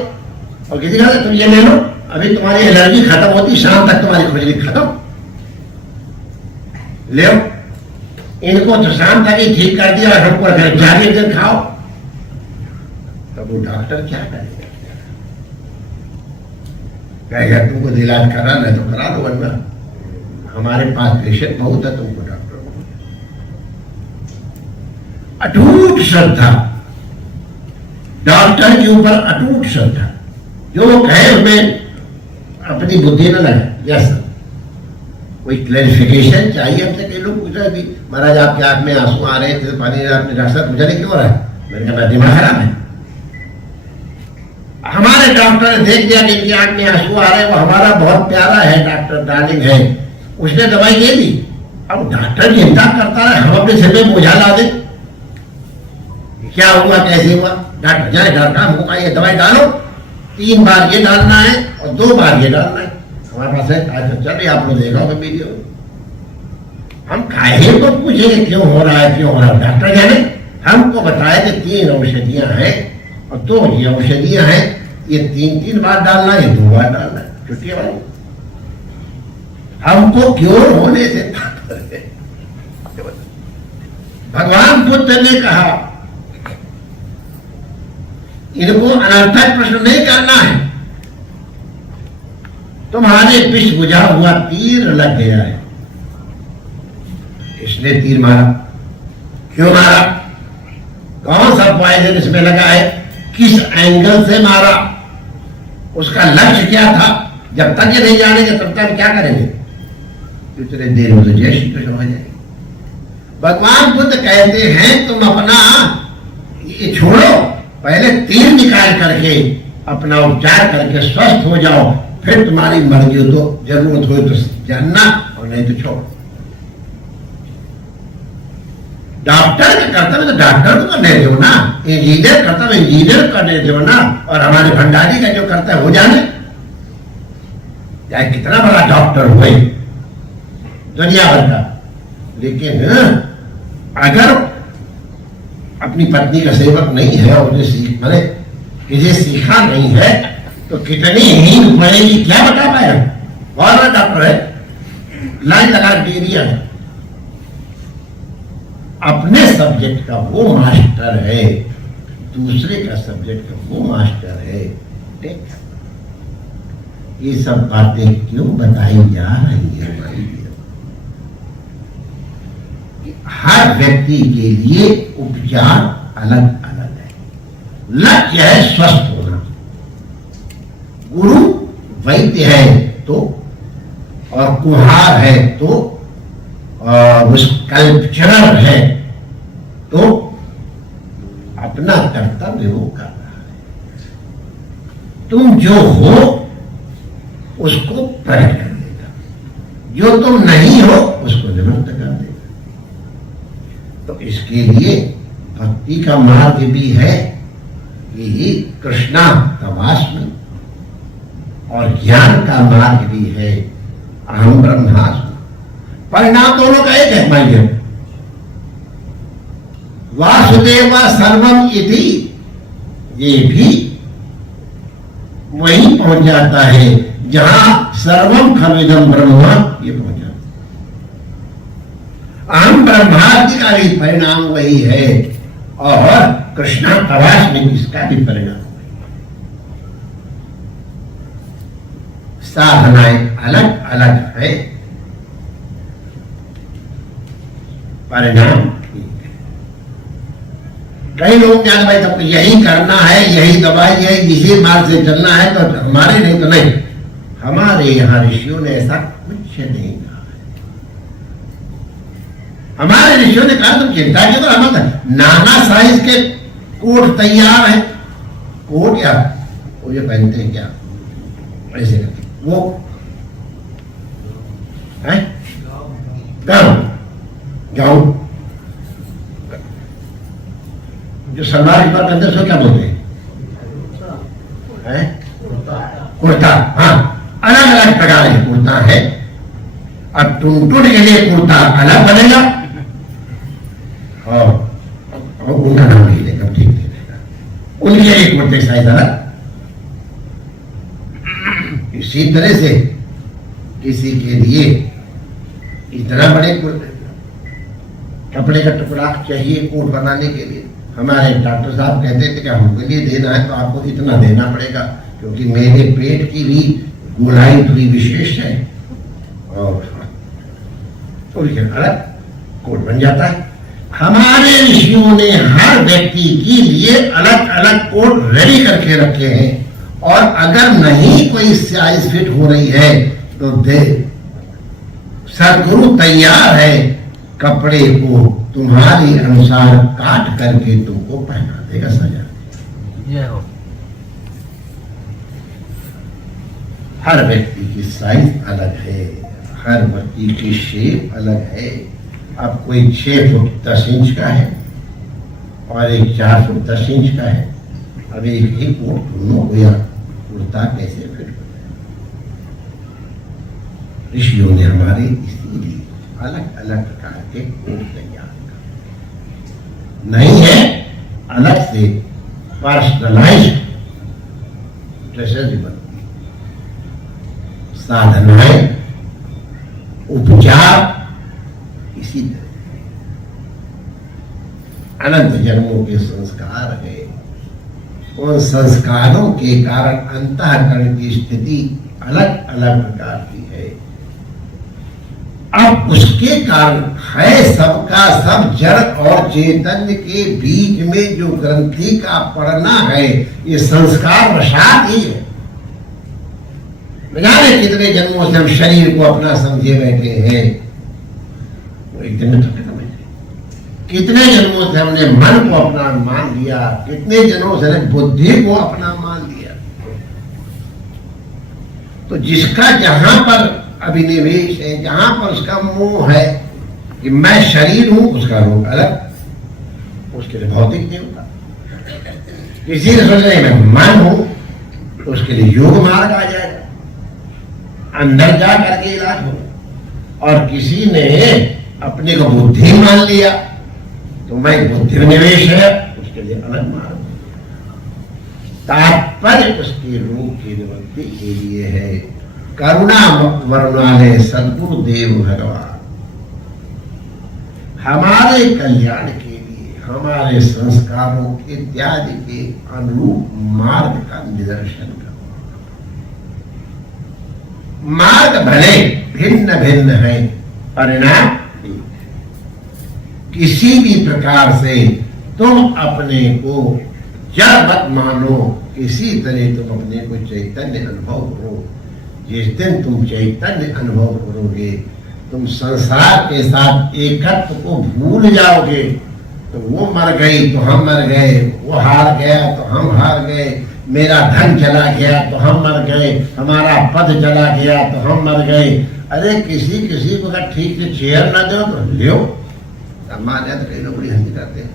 और किसी का तुम ये ले लो, अभी तुम्हारी एलर्जी खत्म होती, शाम तक तुम्हारी खुजली खत्म, ले इनको तो शाम तक ही ठीक कर दिया, और हमको 40 दिन खाओ। तब वो डॉक्टर क्या करेगा? कहेगा तुमको इलाज करा, नहीं तो करा दो, वरना हमारे पास पेशेंट बहुत है, तुमको डॉक्टर बहुत है। अटूट श्रद्धा, डॉक्टर के ऊपर अटूट श्रद्धा, जो वो कहे उसमें अपनी बुद्धि न लगे। यस, कोई क्लैरिफिकेशन चाहिए हमसे। कई लोग पूछ रहे थे, महाराज आपके आंख में आंसू आ रहे थे, पानी आपने डॉक्टर साहब पूछा नहीं क्यों आ रहा है? मैंने कहा दिमाग खराब है। हमारे डॉक्टर ने देख दिया कि इनकी आंख में आंसू आ रहे हैं, वो हमारा बहुत प्यारा है, डॉक्टर डार्लिंग है, उसने दवाई दे दी। अब डॉक्टर चिंता करता है, हम अपने सिर में बोझा ला दे, क्या हुआ कैसे हुआ? डॉक्टर जाए, डॉक्टर काम होगा, ये दवाई डालो, 3 बार ये डालना है और 2 बार ये डालना है। हमारे पास है, आज चल रही, आप लोग देखा होगा वीडियो। हम काहे को पूछेंगे क्यों हो रहा है, क्यों हो रहा है? डॉक्टर जाने, हमको बताया कि 3 औषधियां हैं और 2 ये औषधियां हैं, ये 3-3 बार डालना है, 2 बार डालना है, छुट्टी वाली। हमको क्यों होने से भगवान बुद्ध ने कहा इनको अनर्थक प्रश्न नहीं करना है। तुम्हारे पिछ बुझा हुआ तीर लग गया है। इसने तीर मारा, क्यों मारा? कौन सा पॉइजन इसमें लगा है, किस एंगल से मारा, उसका लक्ष्य क्या था? जब तक ये नहीं जानेंगे तब तक हम क्या करेंगे? इतने देर में तो जय श्री कृष्ण हो जाएंगे। भगवान बुद्ध कहते हैं तुम अपना ये छोड़ो, पहले तीर निकाल करके अपना उपचार करके स्वस्थ हो जाओ, फिर तुम्हारी मर्जी हो तो जरूरत हो तो जानना, और नहीं तो छोड़ो। डॉक्टर का कर्तव्य तो डॉक्टर को करने दो ना, इंजीनियर कर्तव्य इंजीनियर करने दो ना, और हमारे भंडारी का जो कर्तव्य हो जाने, चाहे कितना बड़ा डॉक्टर हुए दुनिया भर का, लेकिन अगर अपनी पत्नी का सेवक नहीं है और मैंने किसी सीखा नहीं है तो कितनी हींग पड़ेगी क्या बता पाएगा? बहुत बड़ा डॉक्टर है, लाइन लगा दे दिया है, अपने सब्जेक्ट का वो मास्टर है, दूसरे का सब्जेक्ट का वो मास्टर है। ये सब बातें क्यों बताई जा रही है भाई? हर व्यक्ति के लिए उपचार अलग अलग है। लक्ष्य है स्वस्थ होना। गुरु वैद्य है तो, और कुम्हार है तो, और स्कल्पचरर है तो अपना कर्तव्य वो कर रहा है। तुम जो हो उसको प्रकट कर देगा, जो तुम नहीं हो उसको निवृत्त कर देगा। तो इसके लिए भक्ति का मार्ग भी है, यही कृष्णा तवास्मि, और ज्ञान का मार्ग भी है, अहम ब्रह्मास्मि। परिणाम दोनों का एक है माइंड। वासुदेव सर्वम इति, ये भी वहीं पहुंच जाता है जहां सर्वम खमिदम ब्रह्म ये पहुंच जाता है। अहम ब्रह्मास्मि का भी परिणाम वही है, और कृष्णा तवास्मि इसका भी परिणाम वही है। साधनाएं अलग अलग है, परिणाम ठीक है। कई लोग क्या भाई सबको यही करना है, यही दवाई है, इसी मार्ग से चलना है, तो हमारे नहीं तो नहीं। हमारे यहाँ ऋषियों ने ऐसा कुछ नहीं कहा है। हमारे ऋषियों ने कहा तुम चिंता क्यों करो, हम नाना साइज के कोट तैयार है। कोट या वो ये पहनते हैं क्या ऐसे करके, वो है गाउन, गाउन जो सलवार के बाद अंदर सो क्या बोलते हैं, कुर्ता। हाँ, अलग अलग प्रकार के कुर्ता है। अब टुनटुन के लिए कुर्ता अलग बनेगा और उनका नाम नहीं लेगा, ठीक नहीं लेगा, उनके लिए कुर्ते साइज अलग। इसी तरह से किसी के लिए इतना बड़े कपड़े का टुकड़ा चाहिए कोट बनाने के लिए। हमारे डॉक्टर साहब कहते थे कि हमके लिए देना है तो आपको इतना देना पड़ेगा, क्योंकि मेरे पेट की भी गोलाई थोड़ी विशेष है और तो लेकिन अलग कोड बन जाता है। हमारे ऋषियों ने हर व्यक्ति के लिए अलग अलग कोड रेडी करके रखे हैं, और अगर नहीं कोई साइज फिट हो रही है तो दे सदगुरु तैयार है कपड़े को तुम्हारे अनुसार काट करके तुमको पहना देगा, सजा। हर व्यक्ति की साइज अलग है, हर व्यक्ति की शेप अलग है। अब कोई 6 फुट 10 इंच का है और एक 4 फुट 10 इंच का है। अब एक ही कोट दोनों को या कुर्ता कैसे फिट हो जाए? ऋषियों ने हमारे इसीलिए अलग अलग प्रकार के कोट तैयार कर, नहीं है अलग से पर्सनलाइज्ड ड्रेसेस भी बनती, साधनाएं, उपचार इसी तरह। अनंत जन्मों के संस्कार है, उन संस्कारों के कारण अंतःकरण की स्थिति अलग अलग प्रकार की है। अब उसके कारण है सबका सब जड़ और चैतन्य के बीच में जो ग्रंथि का पड़ना है, ये संस्कार वशात ही है। न जाने कितने जन्मों से हम शरीर को अपना समझे बैठे हैं, वो एक दिन में थके समझ। कितने जन्मों से हमने मन को अपना मान लिया, कितने जन्मों से बुद्धि को अपना मान लिया। तो जिसका जहां पर अभिनिवेश है, जहां पर उसका मोह है कि मैं शरीर हूं, उसका रोग अलग, उसके लिए भौतिक देवता। किसी ने सोच रहे मैं मन हूं, तो उसके लिए योग मार्ग आ जाएगा, अंदर जा करके इलाज हो। और किसी ने अपने को बुद्धि मान लिया, तो मैं बुद्धि निवेश है, उसके लिए अलग मार्ग। तात्पर्य उसके रोग की निवृत्ति के लिए है। करुणा वरुणालय सद्गुरु देव भगवान हमारे कल्याण के लिए, हमारे संस्कारों इत्यादि के अनुरूप मार्ग का निदर्शन करो। मार्ग भले भिन्न भिन्न है, परिणाम किसी भी प्रकार से तुम अपने को जड़ मत मानो, किसी तरह तुम अपने को चैतन्य अनुभव करो। जिस दिन तुम चैतन्य अनुभव करोगे, तुम संसार के साथ एकत्व को भूल जाओगे। तो वो मर गई तो हम मर गए, वो हार गया तो हम हार गए, मेरा धन चला गया तो हम मर गए, हमारा पद चला गया तो हम मर गए। अरे किसी किसी को अगर ठीक से चेयर ना दो तो लियो। मान्या तो कई लोग बड़ी हंसी करते हैं,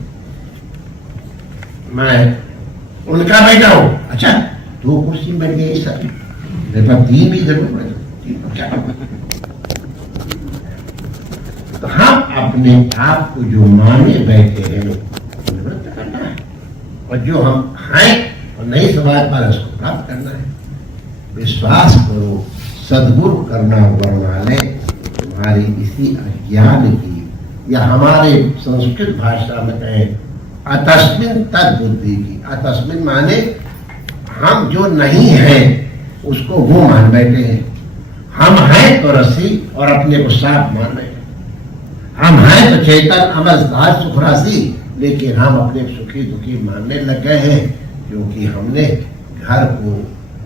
मैं उनका बैठा हूं, अच्छा दो कुर्सी बैठ गई सर, मेरे पास 3 भी जरूर पड़े, क्या तो हम अपने आप को जो माने बैठे हैं निवृत्त करना है, और जो हम हैं और नहीं समाज पर उसको प्राप्त करना है। विश्वास करो, सद्गुरु करना वर्णालय तुम्हारी इसी अज्ञान की, या हमारे संस्कृत भाषा में कहें अतस्मिन तद बुद्धि की। अतस्मिन माने हम जो नहीं हैं उसको वो मान बैठे हैं। हम हैं तो रसी और अपने को साफ मान रहे हैं। हम हैं तो चेतन अमर साज सुख राशि, लेकिन हम अपने सुखी दुखी मानने लग गए हैं, क्योंकि हमने घर को,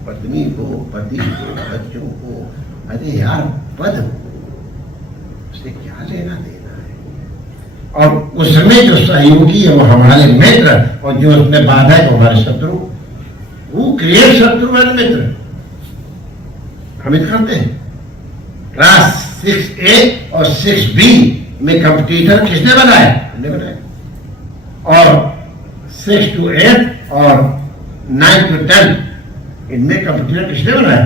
पत्नी को, पति को, बच्चों को, अरे यार पद उससे क्या लेना देना है। और उसमें जो सहयोगी है वो हमारे मित्र, और जो उसमें बाधा है वो हमारे शत्रु। वो क्रिएट शत्रु वाले मित्र हम दिखाते हैं। क्लास 6A और 6B में कंपटीटर किसने बनाया? हमने बनाया। और 6 to 8 और 9 to 10 इनमें कंपटीटर किसने बनाया?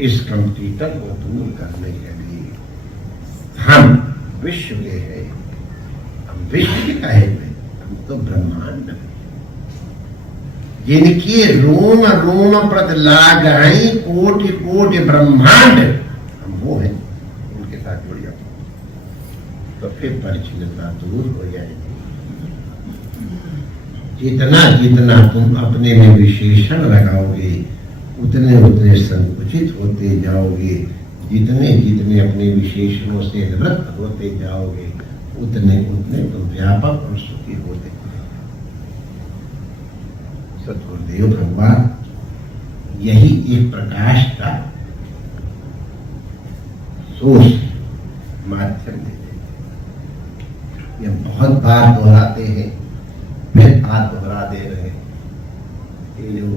इस कंपटीटर को दूर करने के लिए हम विश्व के हैं। हम विश्व के कहे में, हम तो ब्रह्मांड में, जिनकी रोम रोम प्रति लागई कोटि कोटि ब्रह्मांड, हम वो हैं। उनके साथ जुड़ जाओ तो फिर परिचिनता दूर हो जाएगी। जितना जितना तुम अपने में विशेषण लगाओगे, उतने उतने संकुचित होते जाओगे। जितने जितने अपने विशेषणों से निवृत्त होते जाओगे उतने उतने तुम व्यापक और सुखी होते जाओगे। सद्गुरुदेव भगवान यही एक प्रकाश का सोच माध्यम देते हैं। ये बहुत बार दोहराते हैं, फिर आज दोहरा दे रहे हैं। ये जो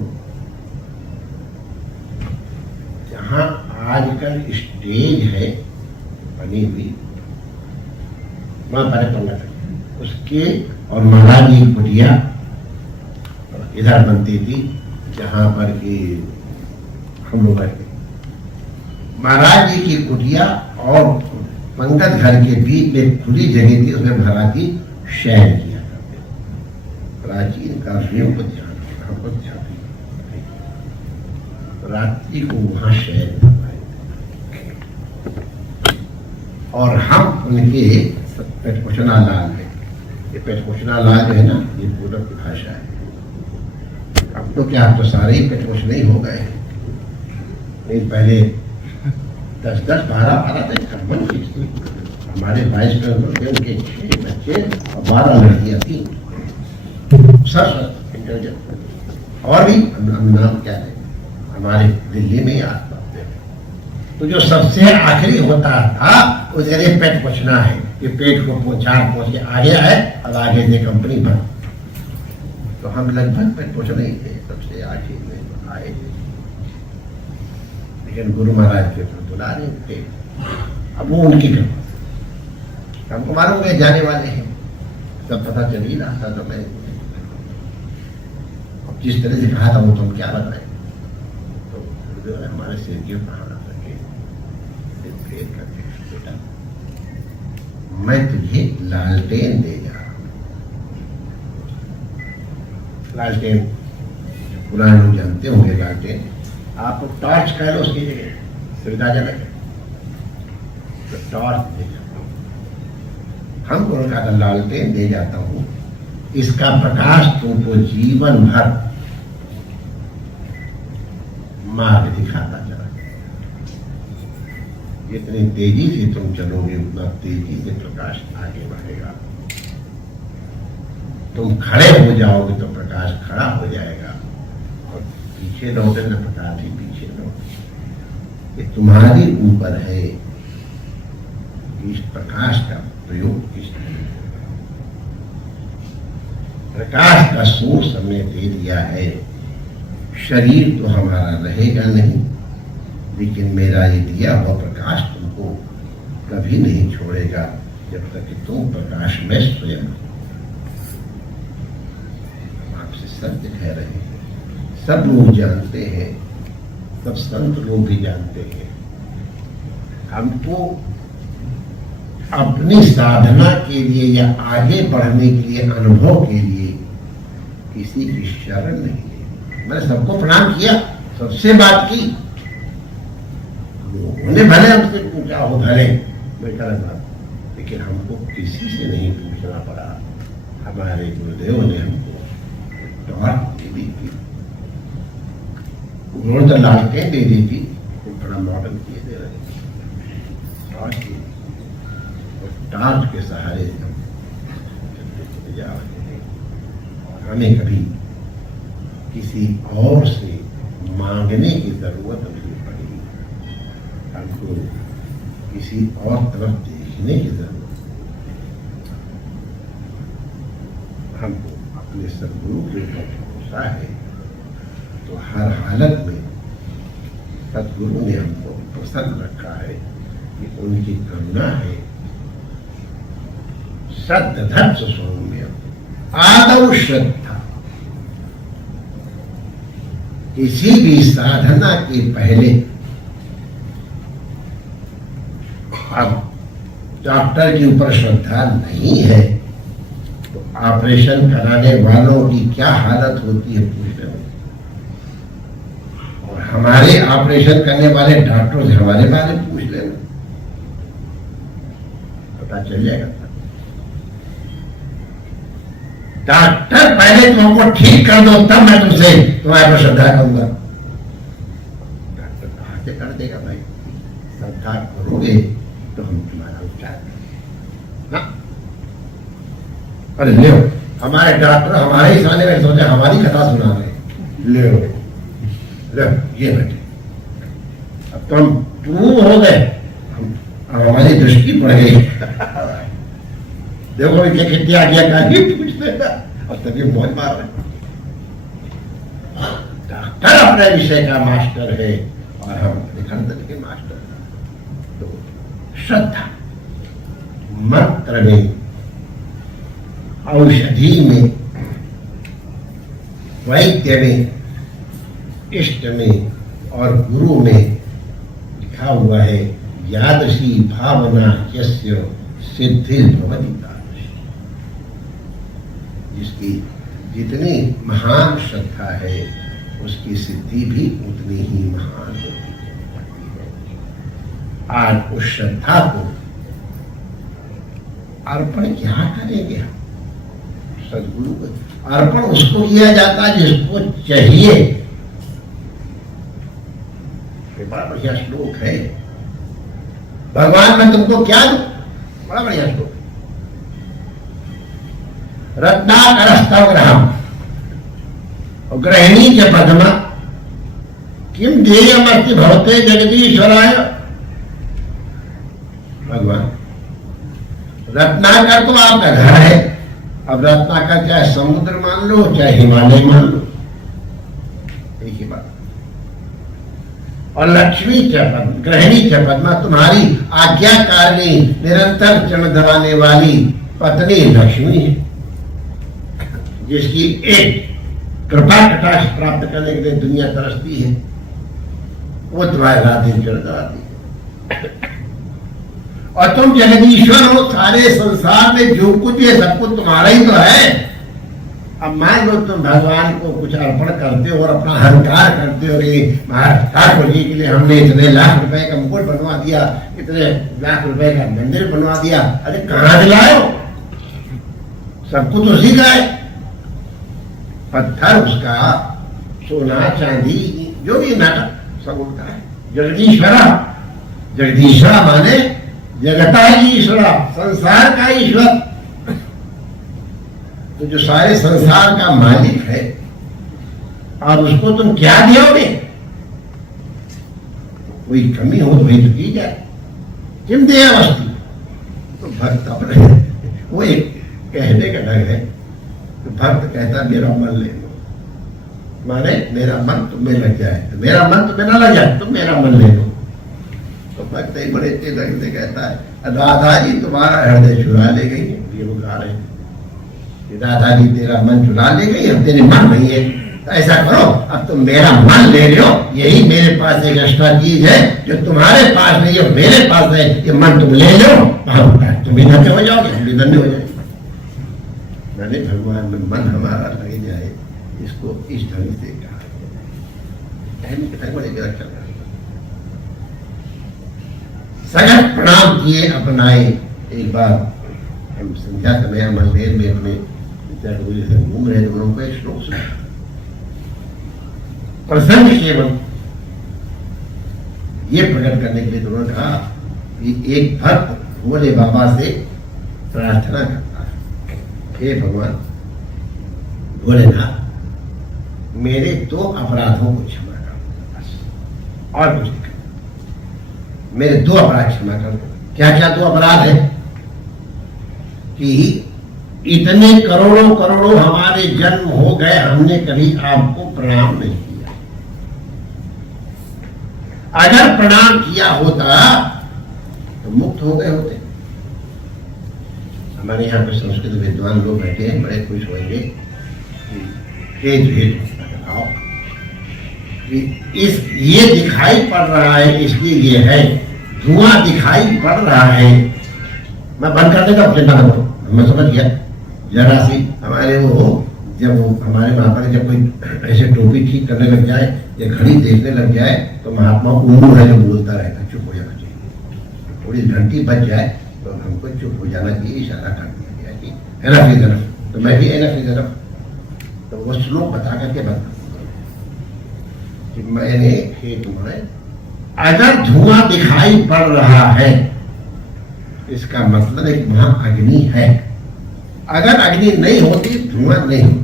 जहां आजकल स्टेज है बनी हुई वहां पर पंगत उसके और महाराज जी की कुटिया इधर बनती थी जहां पर कि हम लोग रहते। महाराज जी की कुटिया और पंगत घर के बीच में खुली जगह थी, उसमें महाराज जी शयन किया करते। प्राचीन काव्यों को ध्यान रात्रि को वहां शयन करवाए और हम उनके पेटपोषणा लाल है। ये पेटपोषणा लाल जो है ना, ये पूर्व की भाषा है। अब तो क्या, अब तो सारे ही पेटपोषण ही हो गए। नहीं, पहले 10-10, 12-12 तक कम्बन चीज थी। हमारे 22 थे, उनके 6 बच्चे और 12 लड़कियां थी। सब इंटेलिजेंट और भी नाम क्या है हमारे दिल्ली में ही आसपास थे। तो जो सबसे आखिरी होता था उसे पेट पोछना है कि पेट को पहुंच के आगे आए और आगे से कंपनी बन। तो हम लगभग पेट पोषण ही थे, सबसे आखिर में आए। लेकिन गुरु महाराज के बुला रहे थे, अब वो उनकी कृपा। हमको मालूम गए जाने वाले हैं, सब पता चल ही रहा था। तो मैं जिस तरह से कहा था वो तुम क्या बताए, तो हमारे सिर के ऊपर रखे फेर करके, बेटा मैं तुझे लालटेन दे जा रहा हूं। लालटेन पुराने लोग जानते होंगे, लालटेन आप टॉर्च कह लो उसकी जगह, सुविधाजनक है। तो टॉर्च दे जाता हूं, हम दोनों का लालटेन दे जाता हूं, इसका प्रकाश तुमको जीवन भर मार्ग दिखाता चला। जितनी तेजी से तुम चलोगे उतना तेजी से प्रकाश आगे बढ़ेगा। तुम खड़े हो जाओगे तो प्रकाश खड़ा हो जाएगा, और पीछे लौटे तो प्रकाश ही पीछे लौटे। ये तुम्हारे ऊपर है इस प्रकाश का प्रयोग किस तरह। प्रकाश का सोर्स हमने दे दिया है। शरीर तो हमारा रहेगा नहीं, लेकिन मेरा ये दिया हुआ प्रकाश तुमको कभी नहीं छोड़ेगा जब तक कि तुम प्रकाश में स्वयं। आपसे सत्य कह रहे हैं, सब लोग जानते हैं, सब संत लोग भी जानते हैं। हमको अपनी साधना के लिए या आगे बढ़ने के लिए, अनुभव के लिए किसी की शरण नहीं। मैंने सबको प्रणाम किया, सबसे बात की, उन्हें भले हमसे पूछा हो, भले बेटा बात, लेकिन हमको किसी से नहीं पूछना पड़ा। हमारे गुरुदेव ने हमको टॉर्च दे दी थी, उन्होंने तो लालटेन दे दी थी, बड़ा मॉडल किए दे रहे टॉर्च की, और टॉर्च के सहारे हम चलते जा रहे हैं। और हमें कभी किसी और से मांगने की जरूरत नहीं पड़ी, हमको किसी और तरफ देखने की जरूरत। हमको अपने सद्गुरु के ऊपर भरोसा है, तो हर हालत में सद्गुरु ने हमको प्रसन्न रखा है कि उनकी करुणा है। सद्दधर्ष सौम्य आदौ श्रद्धा। किसी भी साधना के पहले अब डॉक्टर के ऊपर श्रद्धा नहीं है तो ऑपरेशन कराने वालों की क्या हालत होती है पूछ रहे हो। और हमारे ऑपरेशन करने वाले डॉक्टरों से हमारे बारे में पूछ लेना, पता चल जाएगा। डॉक्टर पहले तुमको ठीक कर दो, तब मैं तुमसे तुम्हारे पर श्रद्धा करूंगा। डॉक्टर कहां से कर देगा भाई, श्रद्धा अरे ले हमारे डॉक्टर हमारे ही सामने में सोचे हमारी कथा सुना रहे, ले ये बैठे। अब तो हम टू हो गए, हमारी दृष्टि पड़ गई। देखो ये कितनी आज्ञा का पूछते और तभी बहुत मार रहे। डॉक्टर अपने विषय का मास्टर है और हम निखंडन के मास्टर हैं। तो श्रद्धा मंत्र में, औषधि में, वैद्य में, इष्ट में और गुरु में लिखा हुआ है यादृशी भावना यस्य सिद्धिर्भवति तादृशी। जिसकी जितनी महान श्रद्धा है उसकी सिद्धि भी उतनी ही महान होती है। आज उस श्रद्धा को अर्पण क्या करेंगे हम? सदगुरु को अर्पण उसको किया जाता है जिसको चाहिए। बड़ा बढ़िया श्लोक है, भगवान मैं तुमको क्या दूं? बड़ा बढ़िया श्लोक, रत्नाकरस्तव ग्रहम और गृहिणी च पद्मा किम देयमस्ति भवते जगदीश्वराय। भगवान रत्नाकर तो आपका घर है, अब रत्नाकर चाहे समुद्र मान लो चाहे हिमालय मान लो, एक ही बात। और लक्ष्मी च पद्मा, गृहिणी च पद्मा, तुम्हारी आज्ञाकारिणी निरंतर चरण दबाने वाली पत्नी लक्ष्मी है, जिसकी एक कृपा कटाक्ष प्राप्त करने के लिए दुनिया तरसती है, वो तुम्हारे रात दिन चढ़ दबाती है। और तुम जगदीश्वर हो, सारे संसार में जो कुछ है सब कुछ तुम्हारा ही तो है। अब मान लो तुम भगवान को कुछ अर्पण करते हो और अपना अहंकार करते हो कि ठाकुर जी के लिए हमने इतने लाख रुपए का मुकुट बनवा दिया, इतने लाख रुपए का मंदिर बनवा दिया। अरे कहां दिलाए हो? सब कुछ उसी का है, पत्थर उसका, सोना चांदी जो भी नाटक सब उनका है। जगदीश्वरा, जगदीश्वरा माने जगता ईश्वरा, संसार का ईश्वर। तो जो सारे संसार का मालिक है और उसको तुम क्या दोगे? कोई कमी हो तो वही तो की जाए, किम दे वस्तु। तो भक्त अपने वो एक कहने का ढंग है, तो भक्त कहता मेरा मन ले लो, माने मेरा मन तुम्हें लग जाए, तो मेरा मन तुम्हें ना लग जाए, तुम मेरा मन ले लो। तो भक्त एक बड़े अच्छे ढंग से कहता है राधा जी तुम्हारा हृदय चुरा ले गई, ये वो गा रहे हैं, राधा जी तेरा मन चुरा ले गई, अब तेरे मन नहीं है। तो ऐसा करो, अब तुम मेरा मन ले लो, यही मेरे पास एक एक्स्ट्रा चीज है जो तुम्हारे पास नहीं है, मेरे पास है, ये मन तुम ले लो, तुम भी धन्य हो जाओगे, हम भी धन्य हो जाएंगे। मैंने भगवान में मन हमारा लग जाए, इसको इस ढंग से कहा। सगत प्रणाम किए अपनाए। एक बार हम संध्या समय मंदिर में अपने से घूम रहे थे, उनको एक श्लोक सुना, प्रसंग केवल ये प्रकट करने के लिए तो उन्होंने कहा कि एक भक्त भोले बाबा से प्रार्थना करता है, हे भगवान भोलेनाथ मेरे 2 अपराधों को क्षमा कर दो, बस और कुछ नहीं कर, मेरे 2 अपराध क्षमा कर दो। क्या क्या 2 अपराध है? कि इतने करोड़ों करोड़ों हमारे जन्म हो गए, हमने कभी आपको प्रणाम नहीं किया। अगर प्रणाम किया होता तो मुक्त हो गए होते। हमारे यहाँ पे संस्कृत विद्वान लोग बैठे हैं, बड़े खुश होंगे कि इस ये दिखाई पड़ रहा है, इसलिए ये है, धुआं दिखाई पड़ रहा है। मैं बंद कर देता हूँ, चिंता न करो, मैं समझ गया। जरा सी हमारे वो जब वो हमारे महात्मा जब कोई ऐसे टोपी ठीक करने लग जाए या घड़ी देखने लग जाए तो महात्मा उल्लू है जो बोलता रहता, चुप हो जाना चाहिए। थोड़ी घंटी बच जाए तो हमको चुप हो जाना चाहिए, इशारा कर दिया गया कि है ना की तरफ, तो मैं भी है ना की तरफ। तो वो श्लोक बता करके बता कि मैंने हे तुम्हारे अगर धुआं दिखाई पड़ रहा है इसका मतलब एक महाअग्नि है, अगर अग्नि नहीं होती धुआं नहीं होता।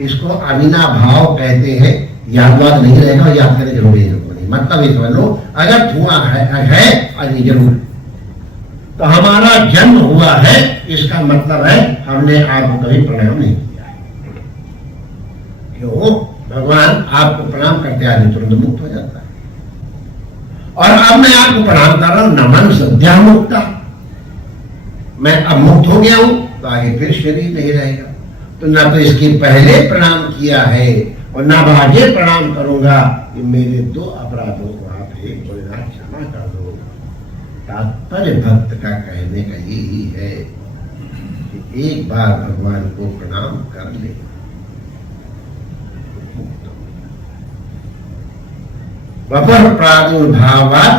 इसको अविनाभाव कहते हैं। यादवाद नहीं रहेगा और याद करने जरूरी नहीं। मतलब ये समझ लो, अगर धुआं है अग्नि जरूर, तो हमारा जन्म हुआ है, इसका मतलब है हमने आपको कभी प्रणाम नहीं किया है। क्यों? भगवान आपको प्रणाम करते आदमी तुरंत मुक्त हो जाता है। और अब मैं आपको प्रणाम कर रहा हूं, नमन सद्या मुक्ता, मैं अब मुक्त हो गया हूं, तो आगे फिर शरीर नहीं रहेगा। तो ना तो इसके पहले प्रणाम किया है और ना आगे प्रणाम करूंगा कि मेरे 2 अपराधों को आप एक भोलेनाथ क्षमा कर दो। तात्पर्य भक्त का कहने का यही है कि एक बार भगवान को प्रणाम कर ले, वपर प्रादुर्भावात्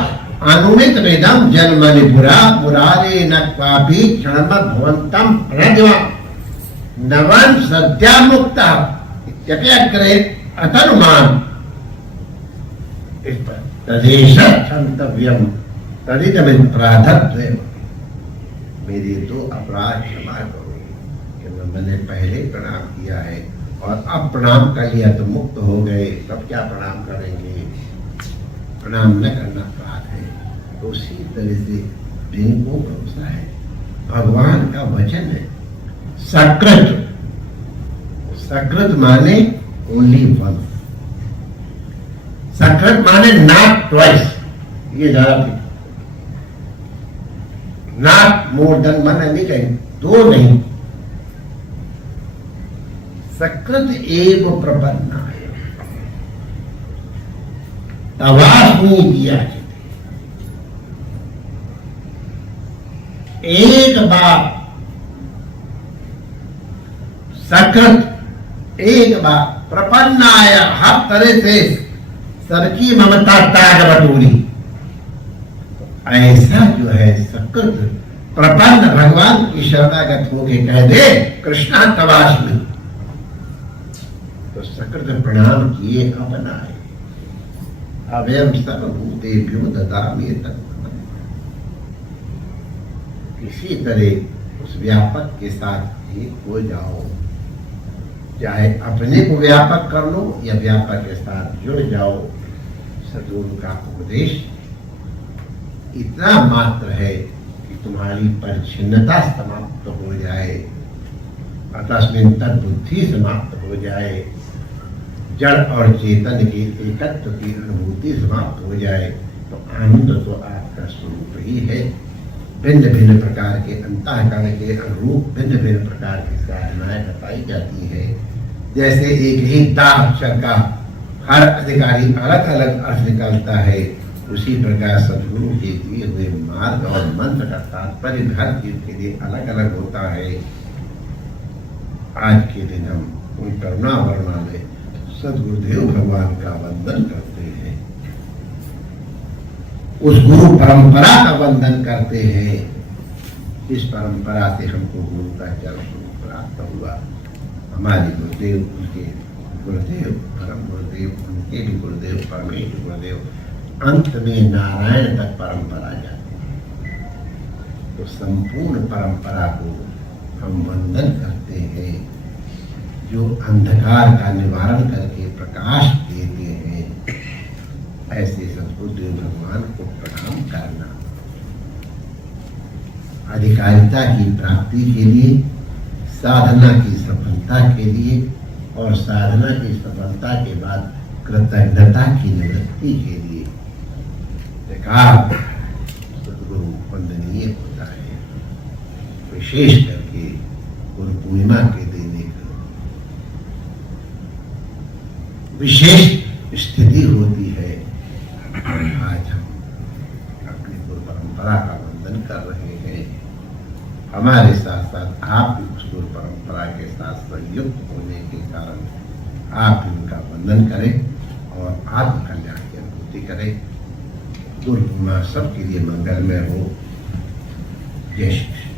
अनुमित वेदम जन्मनिपुरा मुरारे न क्वापि क्षणमत भवन्तम प्रणद्वा नवन सद्या मुक्ता इत्यग्रे अतनुमान। इस पर तदेश क्षन्तव्यम तदिदमित्राधत्वेन, मेरे 2 अपराध क्षमा करो कि मैंने पहले प्रणाम किया है और अब प्रणाम कर लिया तो मुक्त हो गए, तब क्या प्रणाम करेंगे? प्रणाम न करना अपराध है। तो उसी तरह से जिनको भरोसा है, भगवान का वचन है सकृत। सकृत माने ओनली वन, सकृत माने नॉट ट्वाइस, ये ज्यादा नॉट मोर देन वन, नहीं कहेंगे 2 नहीं। सकृत एव प्रपन्ना तवास्मि दिया। एक बार सकृत, एक बार प्रपन्नाय, हर तरह से सबकी ममता त्याग बटोरी। ऐसा जो है सकृत प्रपन्न भगवान की शरणागत होके कह दे कृष्णा तवास्मि, तो सकृत प्रणाम किए अपनाए। अवयम सर्वभूतेभ्यो ददामि तत्त्वम्। इसी तरह उस व्यापक के साथ एक हो जाओ, चाहे अपने को व्यापक कर लो या व्यापक के साथ जुड़ जाओ। सद्गुरु का उपदेश इतना मात्र है कि तुम्हारी परिच्छिन्नता समाप्त हो जाए, तस्मिन् तद्बुद्धि समाप्त हो जाए, जड़ और चेतन के एकत्व की अनुभूति समाप्त हो जाए, तो आनंद तो आपका स्वरूप ही है। भिन्न भिन्न प्रकार के अंतःकरण के अनुरूप भिन्न भिन्न प्रकार की साधनाएं बताई जाती है। जैसे एक ही दाक्षर का हर अधिकारी अलग अलग अर्थ निकालता है, उसी प्रकार सद्गुरु के दिए हुए मार्ग और मंत्र का तात्पर्य हर चीज के लिए अलग अलग होता है। आज के दिन हम उन करुणा वर्णालय सद्गुरुदेव भगवान का वंदन करते हैं, उस गुरु परंपरा का वंदन करते हैं। इस परंपरा से हमको गुरु का चरण प्राप्त हुआ। हमारे गुरुदेव, उनके गुरुदेव, परम गुरुदेव, उनके भी गुरुदेव परमेश्वर गुरुदेव, अंत में नारायण तक परंपरा जाती है। तो संपूर्ण परंपरा को हम वंदन करते हैं, जो अंधकार का निवारण करके प्रकाश देते हैं। ऐसे सद्गुरुदेव भगवान को प्रणाम करना अधिकारिता की प्राप्ति के लिए, साधना की सफलता के लिए और साधना की सफलता के बाद कृतज्ञता की निवृत्ति के लिए सद्गुरु वंदनीय होता है। विशेष करके गुरु पूर्णिमा के दिन विशेष स्थिति होती है। आज हम अपनी गुरु परंपरा का वंदन कर रहे हैं। हमारे साथ साथ आप भी उस गुरु परंपरा के साथ संयुक्त होने के कारण आप इनका वंदन करें और आत्मकल्याण की अनुभूति करें। गुरु पूर्णिमा सबके लिए मंगलमय हो। जय श्री कृष्ण।